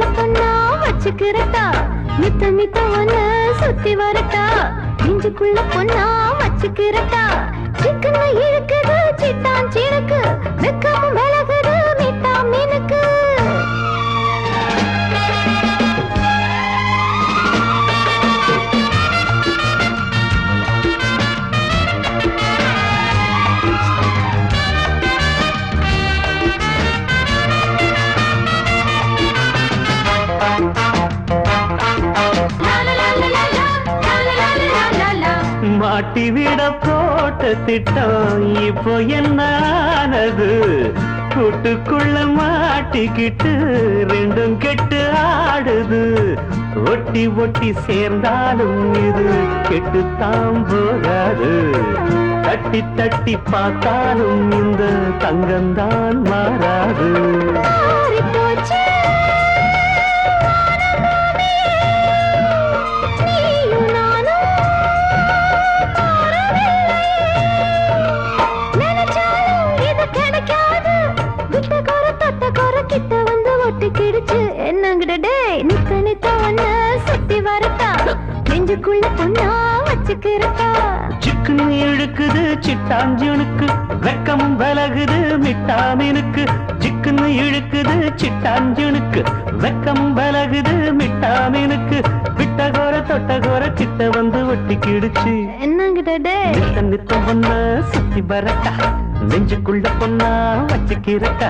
நெஞ்சுக்குள்ள பொண்ணா வச்சுக்கிறட்டா மித்த மித்த ஒன்ன சுத்தி வரட்டா நெஞ்சுக்குள்ள பொண்ணா வச்சுக்கிறட்டா சிக்கன இழுக்குது சிட்டான் சினுக்கு வெக்கமும் விலகுது மிட்டா மீனுக்கு மாட்டி விட போட்ட திட்டம் இப்போ என்னானது கூட்டுக்குள்ள மாட்டிக்கிட்டு ரெண்டும் கெட்டு ஆடுது ஒட்டி ஒட்டி சேர்ந்தாலும் இது கெட்டுத்தான் போகாது தட்டி தட்டி பார்த்தாலும் இந்த தங்கம்தான் மாறாது என்னங்கடே நித்த நித்த ஒன்ன சுத்தி வரட்டா நெஞ்சுக்குள்ள பொண்ணா வச்சுக்கிறட்டா சிக்கன் இழுக்குது சிட்டாஞ்சனுக்கு வெக்கமும் விலகுது மிட்டாமீனுக்கு சிக்கன் இழுக்குது சிட்டாஞ்சனுக்கு வெக்கமும் விலகுது மிட்டாமீனுக்கு விட்டகோர தொட்டகோர கிட்ட வந்து ஒட்டிக்கிடுச்சு என்னங்கடே நித்த நித்த ஒன்ன சுத்தி வரட்டா நெஞ்சுக்குள்ள பொண்ணா வச்சுக்கிறட்டா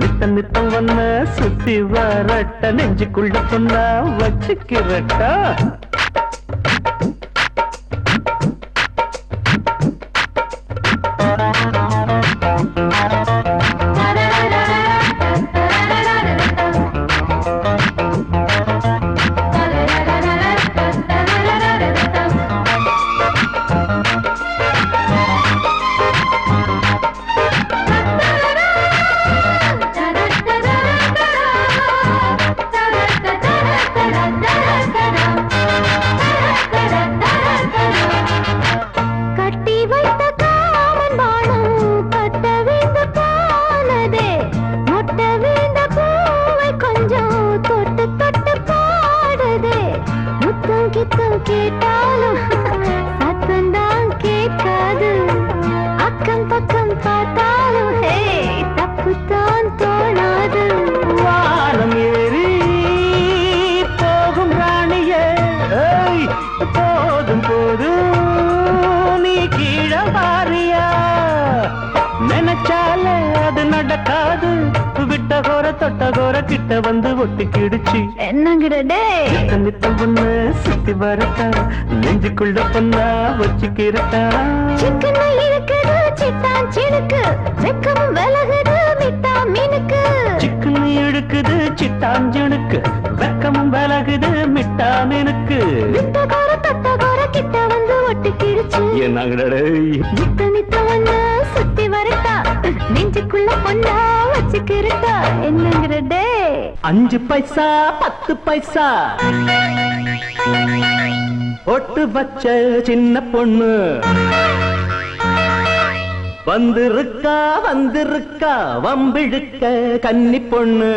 நித்த நித்த ஒன்ன சுத்தி வரட்ட நெஞ்சுக்குள்ள பொண்ணா வச்சுக்கிறட்டா கேட்டாலும் சத்தந்தான் கேட்காது அக்கம் பக்கம் பார்த்தாலும் தப்புத்தான் தோணாது வானம் ஏறி போகும் ராணியே போதும் போதும் நீ கீழே வாரியா நினைச்சால அது நடக்காது விட்டகோர தொட்டகோர கிட்ட வந்து ஒட்டிக்கிடுச்சு என்னங்கடே நித்த பொண்ணு சுத்தி வரட்டா நெஞ்சுக்குள்ள பொண்ணா வச்சுக்கிறட்டா சிக்கன இழுக்குது சிட்டான் சினுக்கு வெக்கமும் விலகுது மிட்டா மீனுக்கு சிக்கன் இழுக்குது சிட்டாஞ்சனுக்கு வெக்கமும் விலகுது மிட்டா மீனுக்கு விட்டகோர தொட்டகோர கிட்ட வந்து ஒட்டிக்கிடுச்சு என்னங்கடே நித்த நித்த ஒன்ன சுத்தி வரட்டா நெஞ்சுக்குள்ள பொண்ணா வச்சுக்கிறட்டா என்னங்கடே 5 பைசா 10 பைசா ஒட்டு வச்ச சின்ன பொண்ணு வந்திருக்கா வந்திருக்கா வம்பிழுக்க கன்னி பொண்ணு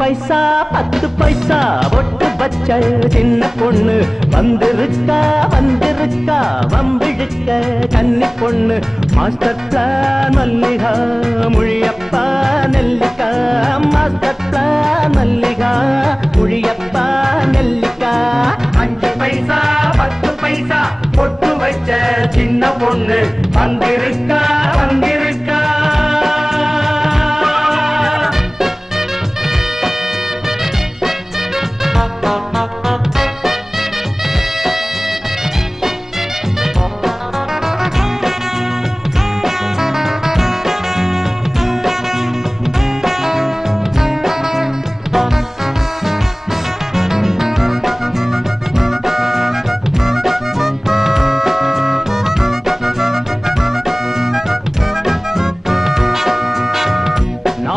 பைசா 10 பைசா ஒட்டு பச்ச சின்ன பொண்ணு வந்திருக்கா வந்திருக்கா வம்பிழுக்க கன்னி பொண்ணு மாஸ்டர் பிளான் மல்லிகா முழியப்பா நெல்லிக்கா மாஸ்டர் பிளான் மல்லிகா முழியப்பா நெல்லிக்கா 5 பைசா 10 பைசா பொட்டு வச்ச சின்ன பொண்ணு வந்திருக்கா வந்திருக்கா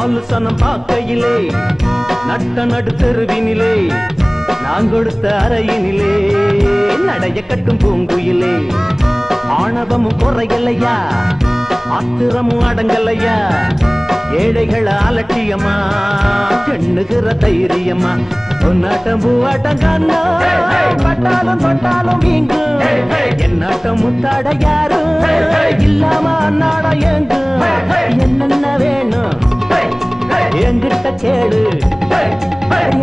நாலு சனம் பார்க்கையிலே நட்ட நடு தெருவினிலே நான் கொடுத்த அறையினிலே நடைய கட்டும் பூங்குயிலே ஆணவமும் குறையலையா ஆத்திரமும் அடங்கலையா ஏழைகள் அலட்சியமா எண்ணுகிற தைரியமா பொன்னாட்டம் பூவாட்டம் கண்ணா பட்டாலும் பட்டாலும் வீங்கு என்னாட்டம் முத்தாட யாரும் இல்லாம அன்னாட ஏங்கு என்னென்ன வேணும் என்கிட்ட கேளு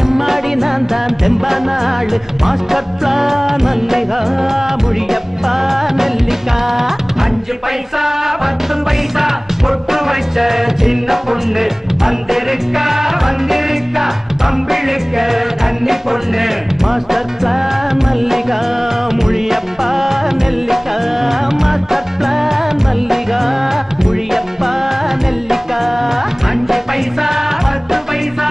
எம்மாடி நான் தான் தெம்பான ஆளு மாஸ்டர் பிளான் நல்லிகா மொழியப்பா நெல்லிக்கா 5 பைசா 10 பைசா பொட்டு வச்ச சின்ன பொண்ணு வந்திருக்கா வந்திருக்கா பம்பிழுக்க தண்ணி பொண்ணு மாஸ்டர் பிளான் மல்லிகா மொழியப்பா நெல்லிக்கா மாஸ்டர் பிளான் மல்லிகா மொழியப்பா நெல்லிக்கா 5 பைசா 10 பைசா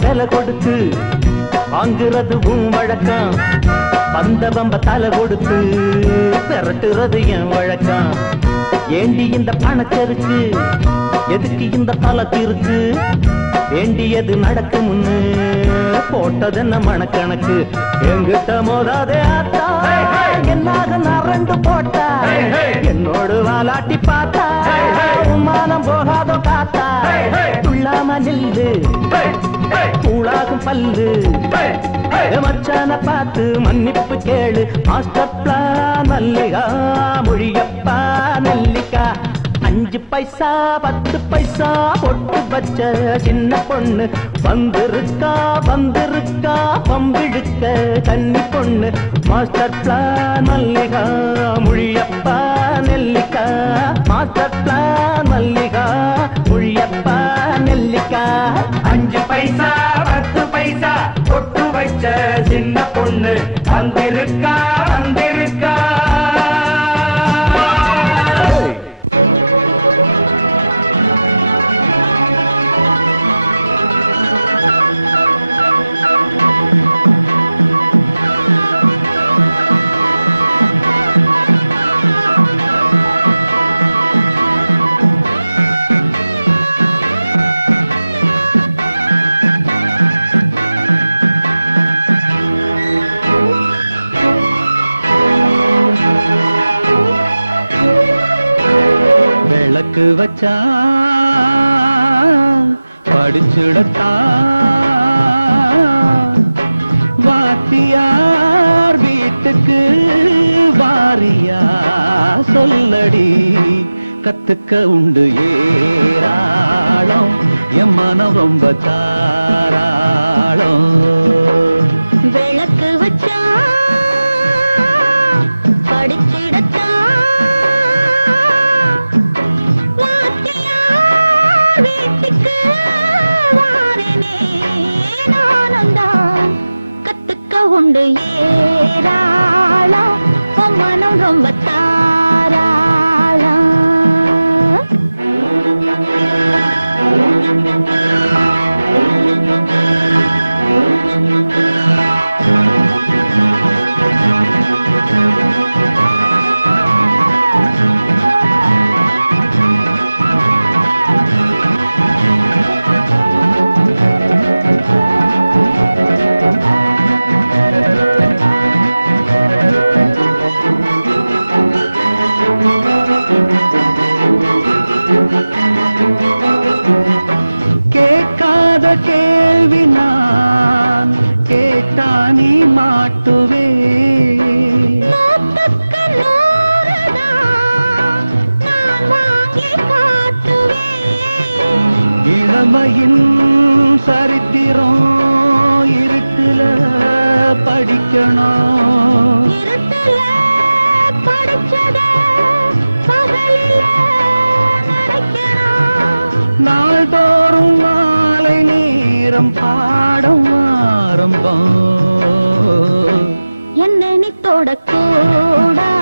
விலை கொடுத்து வாங்குறது உன் வழக்கம் வந்த வம்ப தலை கொடுத்து பெறட்டுறது என் வழக்கம் ஏண்டி இந்த பணச்சருக்கு எதுக்கு இந்த பலத்திருக்கு வேண்டியது நடக்கும்னு போட்டது என்ன மனக்கணக்கு எங்கிட்ட மோதாதே ஆத்தா என்னாக நான் 2 போட்டா என்னோடு வாலாட்டி பார்த்தா மானம் போகாதோ காத்தா துள்ளாம நில்லு கூழாகும் பல்லு மச்சான பார்த்து மன்னிப்பு கேளு மாஸ்டர் பிளான் மல்லிகா மொழியப்பா நெல்லிக்கா 5 பைசா 10 பைசா பொட்டு வச்ச சின்ன பொண்ணு வந்திருக்கா வந்திருக்கா பம்பிழுக்க கன்னி பொண்ணு மாஸ்டர் பிளான் மல்லிகா மொழியப்பா நெல்லிக்கா மாஸ்டர் பிளான் மல்லிகா மொழியப்பா நெல்லிக்கா 5 பைசா 10 பைசா பொட்டு வச்ச சின்ன பொண்ணு வந்திருக்கா வந்திருக்கா விளக்கு வச்சா படிச்சுடத்தா வாத்தியார் வீட்டுக்கு வாரியா சொல்லடி கத்துக்க உண்டு ஏராளம் என் மனம் ரொம்ப தாராளம் விளக்கு வச்சா படிச்சிடத்தா வீட்டுக்கு வாரனே நானந்தான் கத்துக்க உண்டு ஏராளம் மனம் ரொம்ப தாராளம் நேரம் பாடும் ஆரம்பம். என்ன நீ தொடக்கூடாது,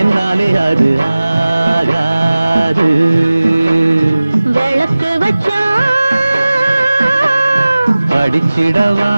என்னாலே அது ஆகாது. விளக்கு வச்சா படிச்சிடவா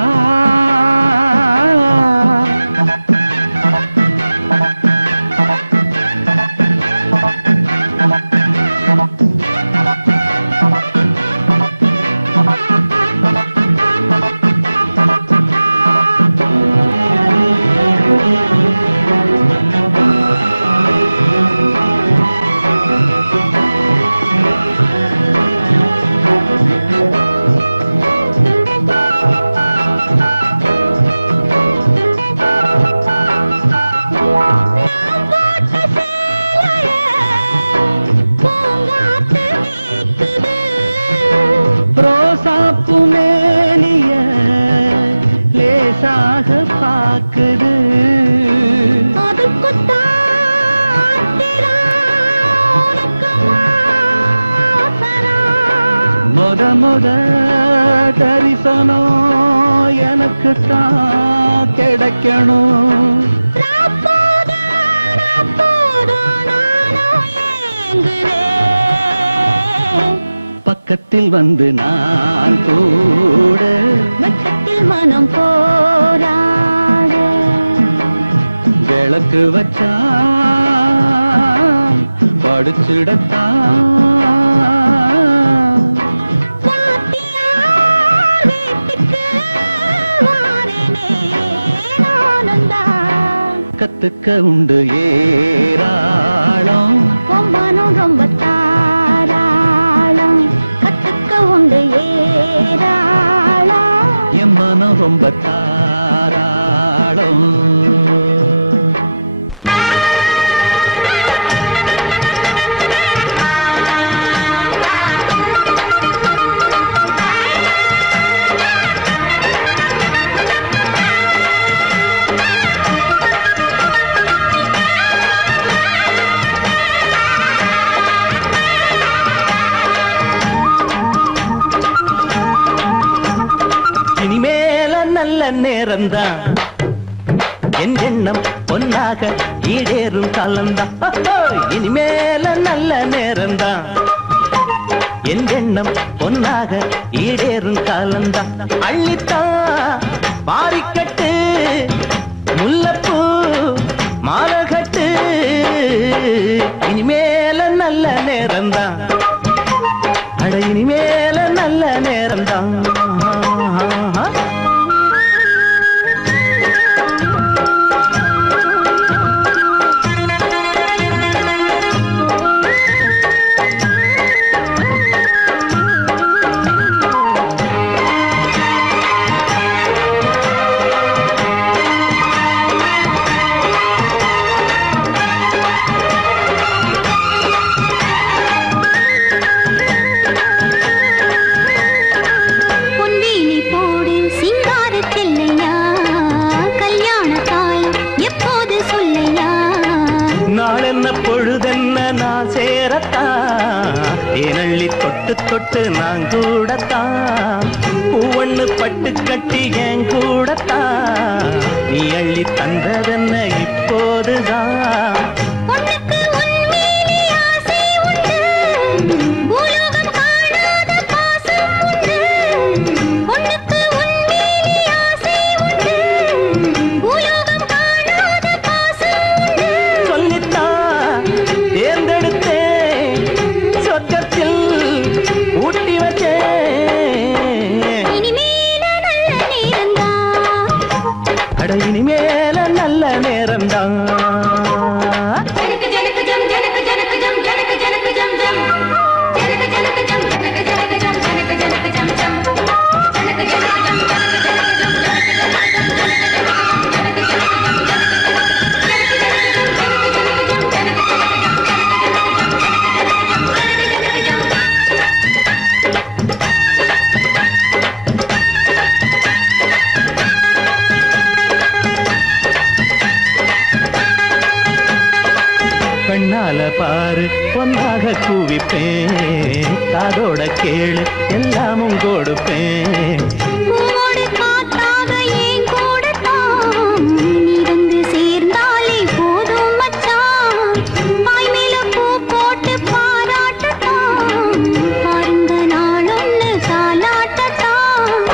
ரோசாப்பு மேனிய லேசாக பாக்குது. முத தரிசனம் எனக்கு தான் கிடைக்கணும். பக்கத்தில் வந்து நான் கூட பட்சத்தில் மனம் போராட விளக்கு வச்சா படிச்சிடத்தான். கத்துக்க உண்டு ஏராளம், மனம் ரொம்ப தாராளம். கத்துக்க உண்டு ஏராளம், என் மனம் ரொம்ப தாராளம். இனிமேல நல்ல நேரம்தான், என் எண்ணம் பொன்னாக ஈடேறும் காலம்தான். இனிமேல நல்ல நேரம்தான், என் எண்ணம் பொன்னாக ஈடேறும் காலம்தான். அள்ளித்தான் பாரிக்கட்டு முல்லப்பூ மாலகட்டு, இனிமேல நல்ல நேரம்தான், அட இனிமேல நல்ல நேரம்தான். பொழுதென்ன நான் சேரத்தான், ஏனள்ளி தொட்டு தொட்டு நான் கூடத்தான். பூவண்ணு பட்டு கட்டி என் கூடத்தான், நீ அள்ளி தந்ததென்ன இப்போதுதான். இனிமேல நல்ல நேரம்தான். பின்னால பாரு பொன்னாக கூவிப்பேன் காதோட கேளு எல்லாமும் கொடுப்பேன் பூவோடு காத்தாக ஏன் கூடத்தான் நீ வந்து சேர்ந்தாலே போதும் மச்சான் பாய் மேல பூ போட்டு பாராட்டத்தான் பாருங்க நாளொன்னு தாலாட்டத்தான்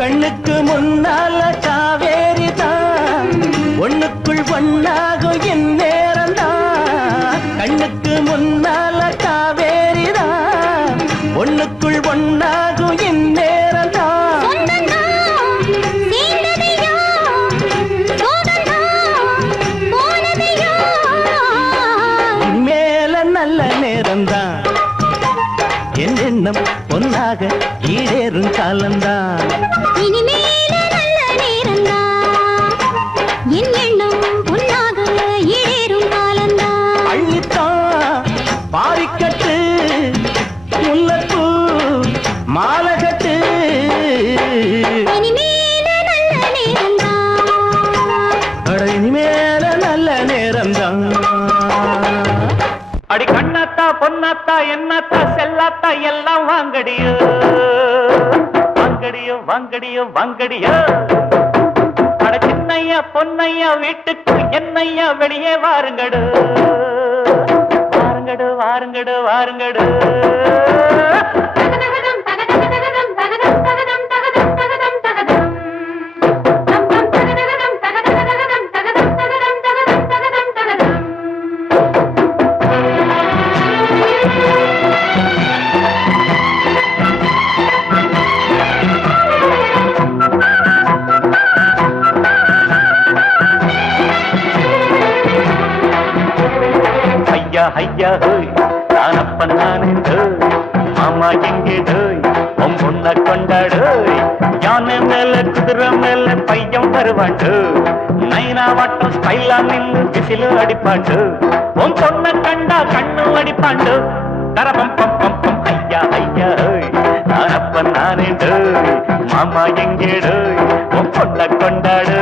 கண்ணுக்கு முன்னால காவேரி தான் ஒண்ணுக்குள் ஒன்னாகும் என் நேரம்தான் கண்ணுக்கு முன்னால காவேரி தான் ஒண்ணுக்குள் ஒன்னாகும் என் நேரம்தான் சொந்தந்தான் சேர்ந்ததையா சோகந்தான் போனதையா மேல நல்ல நேரம்தான் என் எண்ணம் பொன்னாக ஈடேறும் காலம்தான் இனிமேல நல்ல நேரந்தான் என் எண்ணம் பொன்னாக ஈடேறும் காலந்தான் அள்ளித்தான் பாரிக்கட்டு முல்லப்பூ மாலகட்டு இனிமேல நல்ல நேரந்தான் அட இனிமேல நல்ல நேரம்தான் அடி கண்ணாத்தா பொன்னாத்தா என்னத்தா செல்லாத்தா எல்லாம் வாங்கடியோ வாங்கடியோ வாங்கடியோ வாங்கடியோ அட சின்னையா பொன்னையா வீட்டுக்கு என்னையா வெளியே வாருங்கடு வாருங்கடு வாருங்கடு வாருங்கடு தகதகதம் தகதகதகதம் தகதம் தகதம் தகதம் தகதம் தகதம் தம் தகதகதம் தகதகதகதம் தகதம் தகதம் தகதம் தகதம் தகதம் ஐயா ஐயா ஹோய் நானப்பன் நானே டோய் மாமா எங்கே டோய் உன் பொண்ண கொண்டாடு யானை மேல குதிரை மேல பையன் வருவாண்டு நைனா வாட்டம் ஸ்டைலா நின்னு விசிலு அடிப்பாண்டு உன் பொண்ண கண்டா கண்ணு அடிப்பாண்டு தரபம் பம் பம் பம் ஐயா ஐயா ஹோய் நானப்பன் நானே டோய் மாமா எங்கே டோய் உன் பொண்ண கொண்டாடு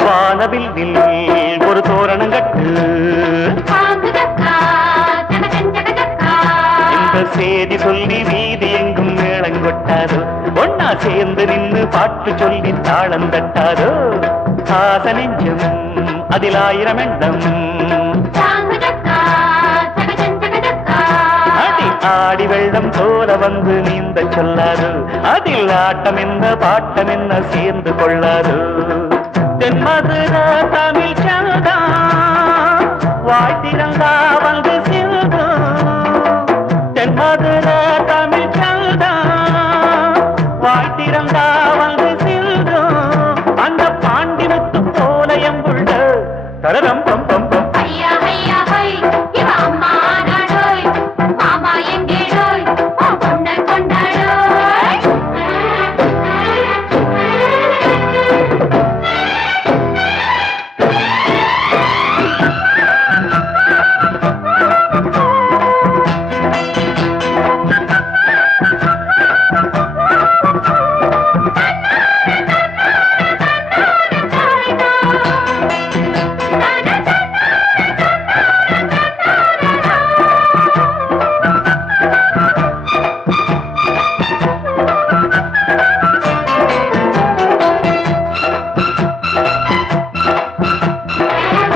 வானவில் ஒரு தோரணம் கட்டு இந்த சேதி சொல்லி வீதி எங்கும் மேளங்கொட்டாதோ ஒன்னா சேர்ந்து நின்று பாட்டு சொல்லி தாளம் தட்டாதோ ஆச நெஞ்சும் அதில் 1000 எண்ணம் அடி ஆடி வெள்ளம் போல வந்து நீந்த சொல்லாது அதில் ஆட்டம் என்ன பாட்டம் என்ன சேர்ந்து கொள்ளாது தென்மதுர தமிழ் சங்கா வாழ்த்திரந்தா வந்து சிந்தும் தென்மதுர தமிழ் சங்கா வாழ்த்திரந்தா வந்து சிந்தும் அந்த பாண்டி முத்து போல எங்குள்ள தரரம் பம் பம் பம் ஐயா ஐயா ஹை இவ அம்மா நாடோய் மாமா எங்கேடோய் ஓ பொண்ண கொண்டாடோய்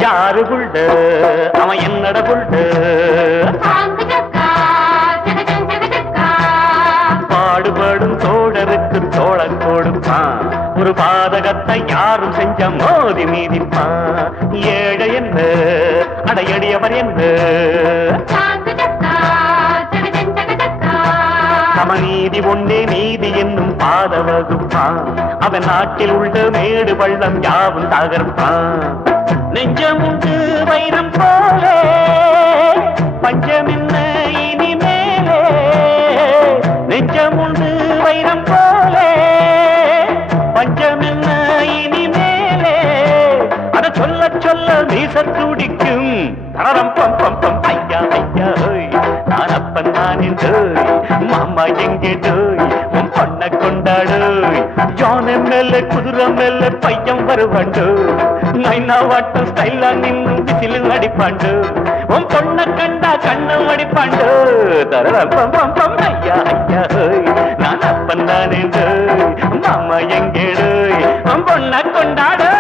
யாரு புள்ள அவன் என்னட புள்ள பாடுபடும் தோழருக்கு தோழன் கொடுப்பான் ஒரு பாதகத்தை யாரும் செஞ்ச மோதி மீதிப்பான் ஏழை என்ன அடையடியவர் என்ன சமநீதி ஒன்னே நீதி என்னும் பாத வகுப்பான் அவன் நாட்டில் உள்ள மேடு பள்ளம் யாவும் தகர்ப்பான் நெஞ்சம் உண்டு வைரம் போலே பஞ்சமென்ன இனிமேலே நெஞ்சம் உண்டு வைரம் போலே பஞ்சமென்ன இனிமேலே அத சொல்ல சொல்ல மீச துடிக்கும் தரம் பம் பம் பம் ஐயா ஐயா நான் அப்பன் நான் என்று மாமா எங்கே உன் பொண்ண கொண்டாடு யானை மேல குதிரை மேல பையன் வருவாண்டு நைனா வாட்டம் ஸ்டைலா நின்னு விசில் அடிப்பாண்டு உன் பொண்ண கண்டா கண்ணம் அடிப்பாண்டு தரம் பம் பம் பம் ஐயா ஐயா நான் அப்பன் நான் என்று மாமா எங்கே உன் பொண்ண கொண்டாடு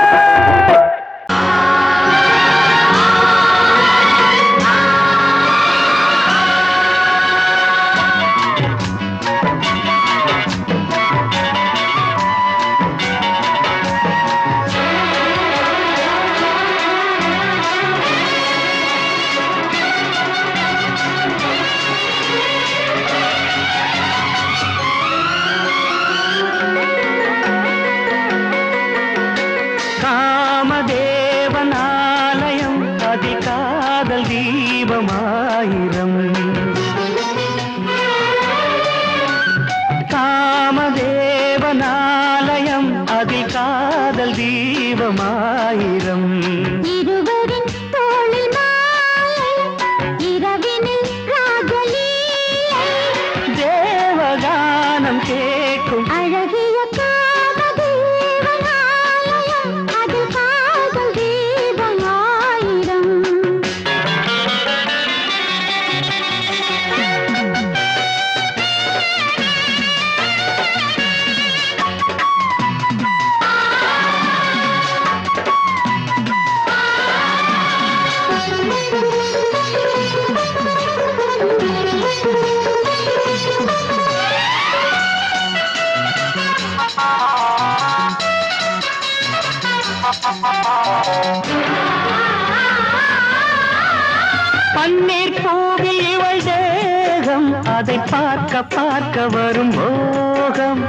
பன்னீர் பூவில் இவள் தேகம் அதை பார்க்க பார்க்க வரும் மோகம்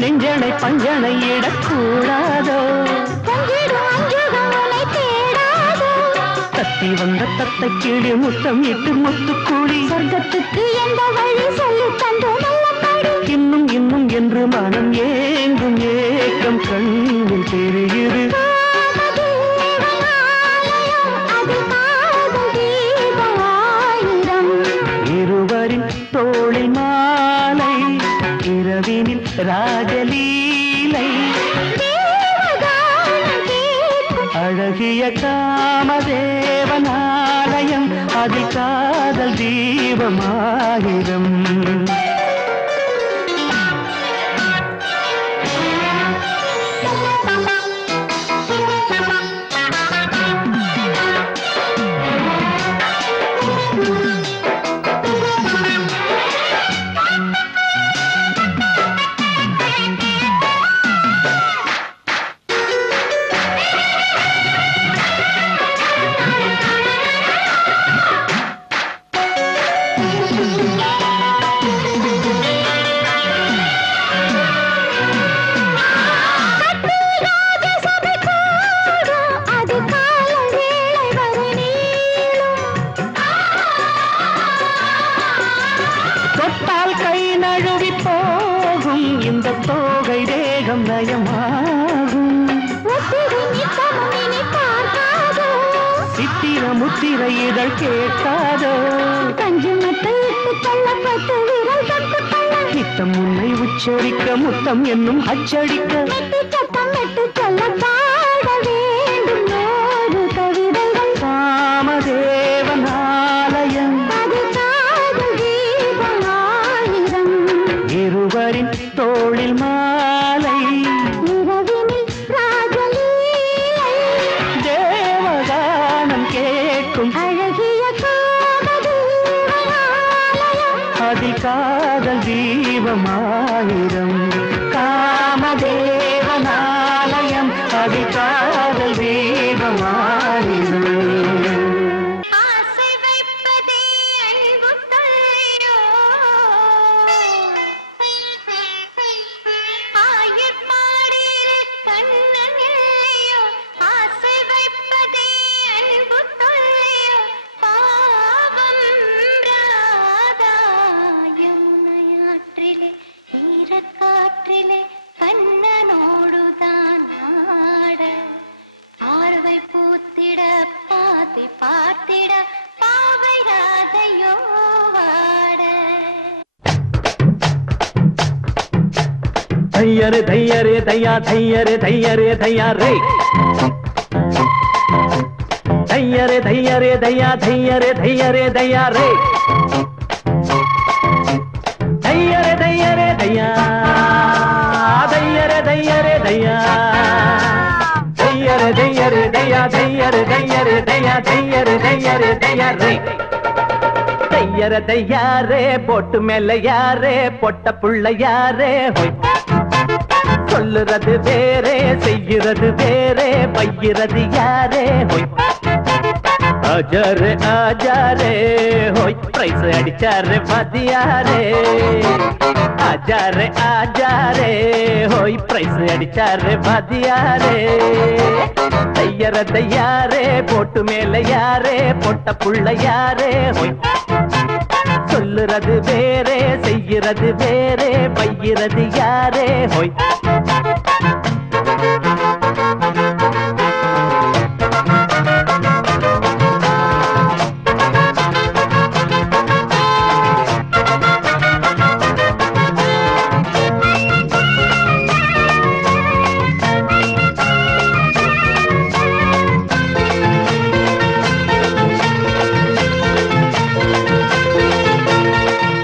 நெஞ்சனை பஞ்சனை இடக்கூடாதோ தத்தி வந்த தத்தை கீழே முத்தம் இட்டு முத்துக்கூடி சொர்க்கத்துக்கு எந்த வழி சொல்லி தந்தோம் இன்னும் இன்னும் என்று மனம் ஏங்கும் ஏக்கம் கண்ணில் தெரியுது இருவரின் தோளில் மாலை இரவினில் ராஜலீலை அழகிய காமதேவனாலயம் அதில் காதல் தீபமாயிரம் முத்திரையிடல் கேட்காதோ கஞ்சி மத்தில் இட்டு தள்ளப்பட்டு விரல் தட்டு தள்ள நித்தம் உன்னை உச்சரிக்க முத்தம் என்னும் அச்சடிக்க மெட்டு சத்தம் மெட்டு சொல்ல பாட வேண்டும் நூறு கவிதைகள் காமதேவனாலயம் அது காதல் தீபம் ஆயிரம் இருவரின் தோளில் மாலை இரவினில் ராஜலீலை தேவகானம் கேட்கும் அழகிய காமதேவனாலயம் அதில் காதல் தீபமாயிரம் காமதேவனாலயம் அதில் பார்த்திட பாவை ராதையோ வாட. தையரே தையரே தையா தையரே தையரே தையா ரே தையரே தையரே தையா தையரே தையரே தையா ரே தையரே தையரே தையா தையரே தையரே தையா தையரே தையரே தையா தையரே தையரே தையா தையரே தையரே தையா ரே தையர தையாரே போட்டு மேல யாரே பொட்ட புள்ள யாரே ஹோய் சொல்லுறது வேறே செய்கிறது வேறே பையிறது யாரே ஹோய் ஆஜாரே ஆஜாரே ஹோய் பிரைஸ் அடிச்சாரே மதியாரே ஆஜாரே ஆஜாரே ஹோய் பிரைஸ் அடிச்சாரே மதியாரே தையர தையாரே போட்டு மேல யாரே பொட்ட புள்ள யாரே ஹோய் சொல்லுறது வேறே செய்கிறது வேறே பையிறது யாரே ஹோய்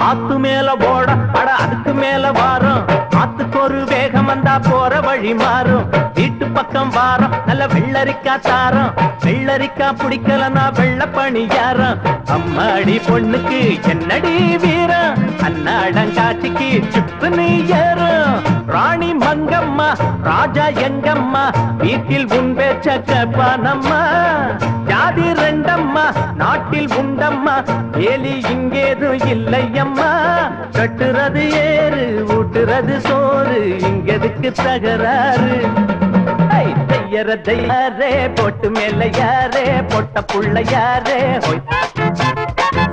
ஆத்து மேல போட அட அதுக்கு மேல வாரம் ஆத்துக்கு ஒரு வேகம் வந்தா போற வழி மாறும் வீட்டு பக்கம் வாரம் நல்ல வெள்ளரிக்கா தாரம் வெள்ளரிக்கா பிடிக்கலனா வெள்ள பணியாரம் அம்மாடி பொண்ணுக்கு என்னடி வீரம் அன்னாடங்காட்சிக்கு சிப்புன்னு ஏறும் ராணி மங்கம்மா ராஜா எங்கம்மா வீட்டில் உன் பேச்ச கப்பானம்மா ஜாதி ரெண்டம்மா நாட்டில் உண்டம்மா ஏலி இங்கேதும் இல்லையம்மா கட்டுறது ஏறு ஊட்டுறது சோறு இங்கதுக்கு தகராறு தையர தையாரே போட்டு மேல யாரே பொட்ட புள்ள யாரே ஹோய்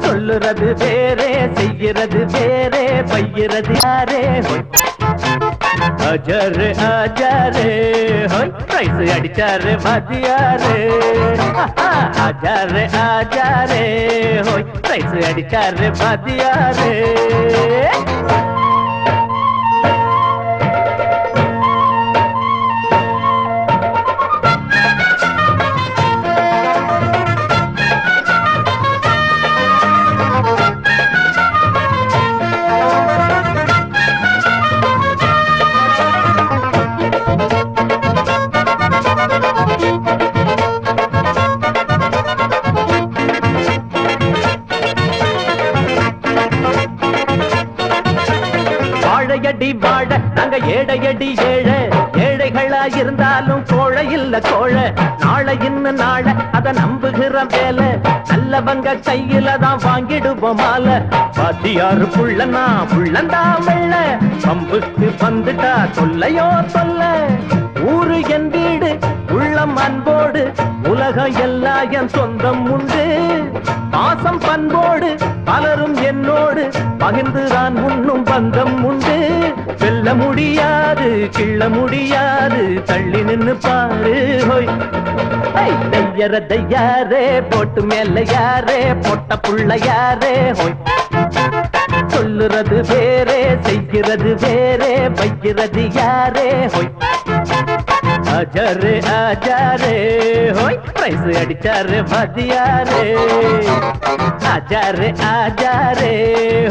சொல்லுறது வேறே செய்கிறது வேறே பையிறது யாரே ஹோய் ஆஜாரே ஆஜாரே ஹோய் பிரைஸ் அடிச்சாரே மதியாரே ஆஜாரே ஆஜாரே ஹோய் பிரைஸ் அடிச்சாரே மதியாரே வாழையடி வாழ நாங்க ஏழையடி ஏழை ஏழைகளா இருந்தாலும் கோழை இல்ல கோழை நாளை இன்னும் நாளை அத நம்புகிற வேலை நல்லவங்க கையில தான் வாங்கிடுவோம் மாலை பாத்தியாரு புள்ளனா புள்ளந்தா வெள்ள பம்புக்கு வந்துட்டா சொல்லையோ சொல்ல ஊரு என் வீடு உள்ளம் அன்போடு உலகம் எல்லாம் என் சொந்தம் உண்டு பாசம் பண்போடு பலரும் என்னோடு பகிர்ந்துதான் உண்ணும் பந்தம் உண்டு வெல்ல முடியாது கிள்ள முடியாது தள்ளி நின்னு பாரு ஹோய் தையர தையாரே போட்டு மேல யாரே பொட்ட புள்ள யாரே ஹோய் சொல்லுறது வேறே செய்கிறது வேறே பையிறது யாரே ஹோய் ஆஜாரே ஆஜாரே ஹோய் பிரைஸ் அடிச்சாரே மதியாரே ஆஜாரே ஆஜாரே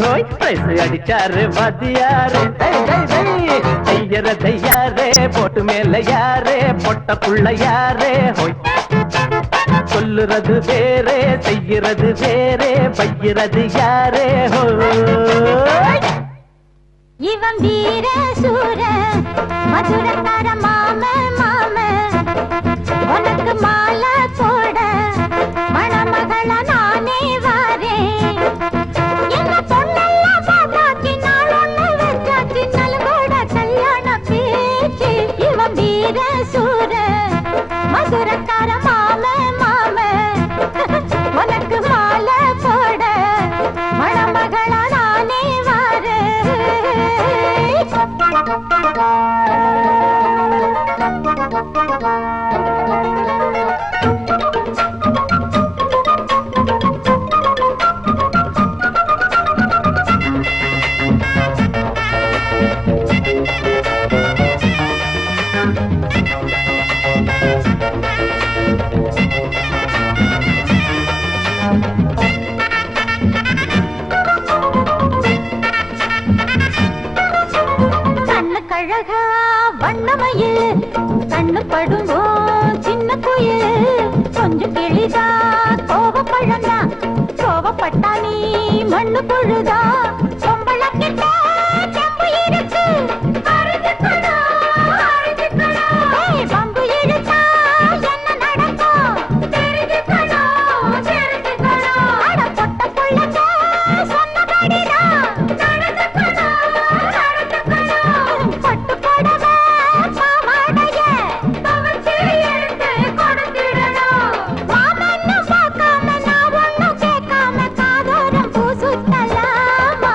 ஹோய் பிரைஸ் அடிச்சாரே மதியாரே தையர தையாரே போட்டு மேல யாரே பொட்ட புள்ள யாரே ஹோய் சொல்லுறது வேறே செய்கிறது வேறே பையிறது யாரே ஹோய் இவன் வீர சூர மதுரக்கார மாம மாம உனக்கு மாலை போட மணமகள நானே வாரேன் என்ன பொண்ணெல்லாம் பார்த்தாச்சு நாள் ஒண்ணு வச்சாச்சு நல்கோட கல்யாண பேச்சு இவன் வீர சூர மதுரக்கார மாம மாம உனக்கு மாலை போட மணமகள நானே வாரேன் மயில் கண்ணு படுங்கோ சின்ன குயில் கொஞ்சம் கிளிதா கோவப்பழந்தா கோவப்பட்டா நீ மண்ணு பொழுதா பொம்பளக்கிட்ட செம்பு இருக்கு பம்பு இழுத்தா என்ன நடக்கும் அட பொட்ட புள்ளங்க சொன்னபடிதான் பட்டு புடவ பாவாடைய துவைச்சு எடுத்து கொடுத்திடணும் மாமன்னு பார்க்காம நான் ஒண்ணும் கேட்காம காதோரம் பூ சுத்தலாமா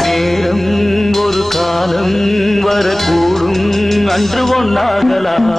நேரம் ஒரு காலம் வரக்கூடும் அன்று ஒன்னாகலாம்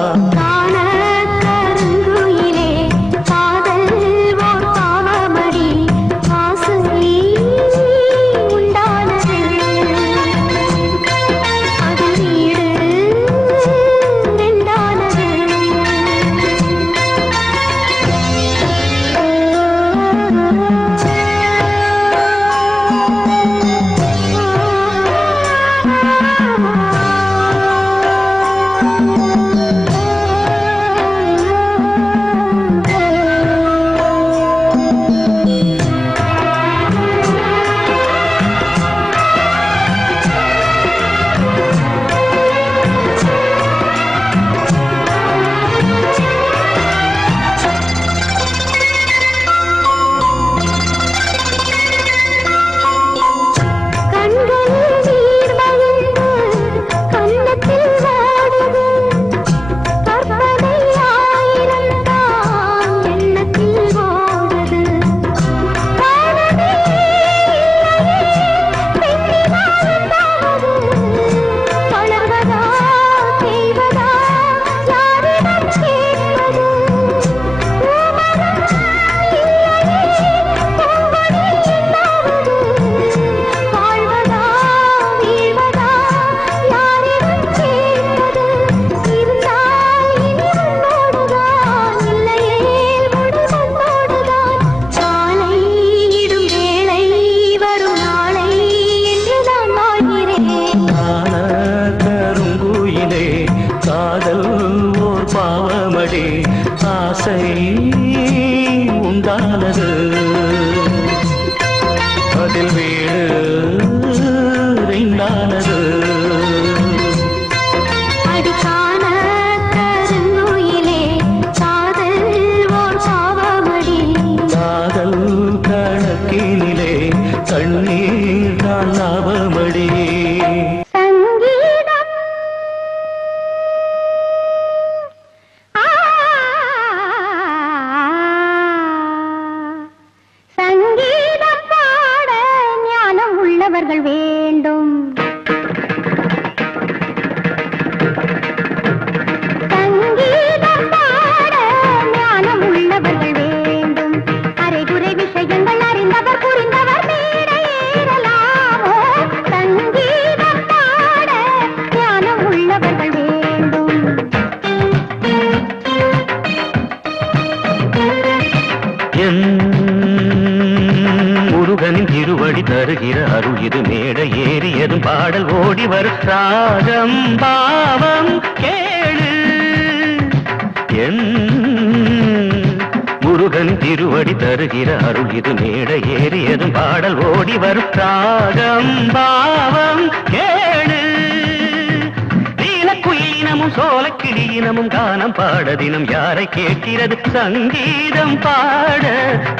சங்கீதம் பாட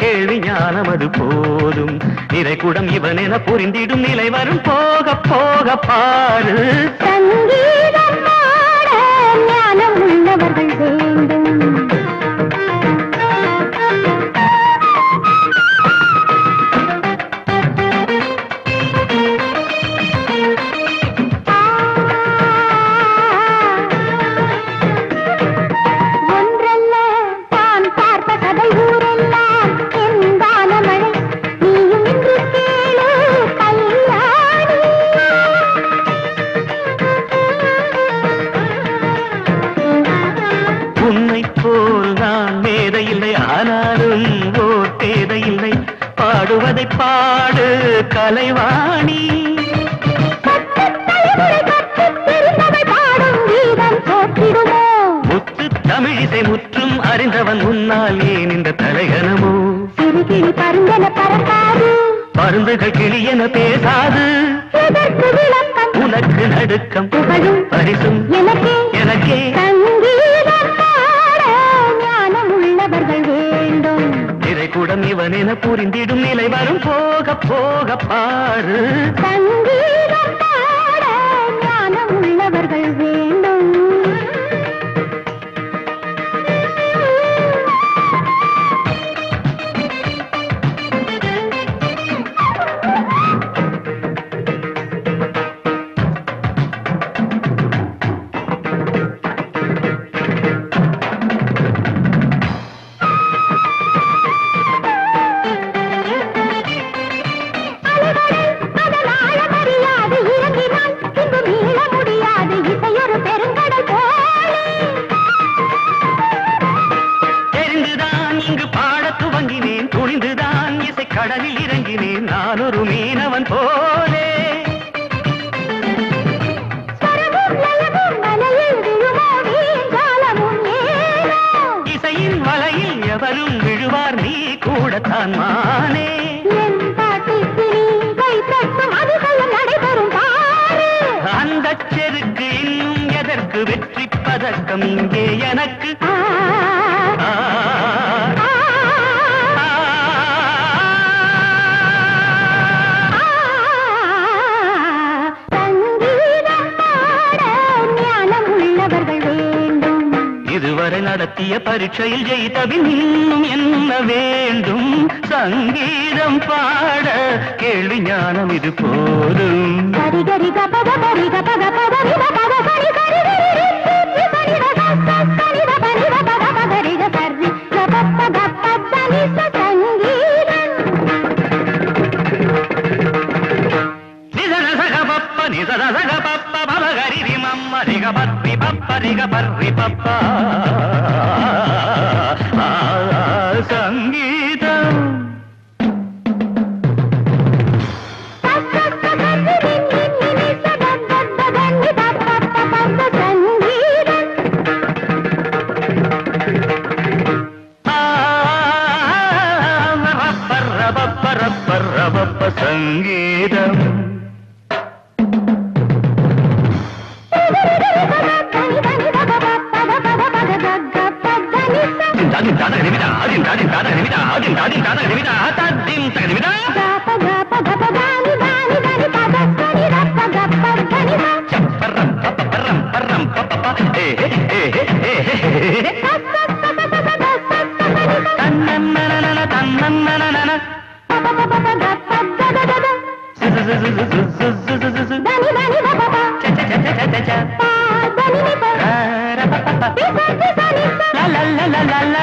கேள்வி ஞானம் அது போதும் நிறைகுடம் இவனென புரிந்திடும் நிலை வரும் போக போக பாரு சங்கீதம் பாட ஞானம் உள்ளவர்கள் வேண்டும் பாடு கலைவாணி முத்து தமிழிசை முற்றும் அறிந்தவன் முன்னால் ஏன் இந்த தலைகனமோ சிறுகிளி பருந்தன பறக்காது பருந்துகள் கிளியென பேசாது உனக்கு நடுக்கம் பரிசும் எனக்கே ஞானம் உள்ளவர்கள் வேண்டும் திரைக்குடம் இவனென புரிந்திடும் நிலை வரும் போக போக பாரு சங்கீதம் பாட ஞானம் உள்ளவர்கள் வேண்டும் உறக்கம் இங்கே எனக்கு இதுவரை நடத்திய பரீட்சையில் ஜெயித்தபின் இன்னும் என்ன வேண்டும் சங்கீதம் பாட கேள்வி ஞானம் இது போதும் சங்கீதம் சங்கீதம் la la la la la la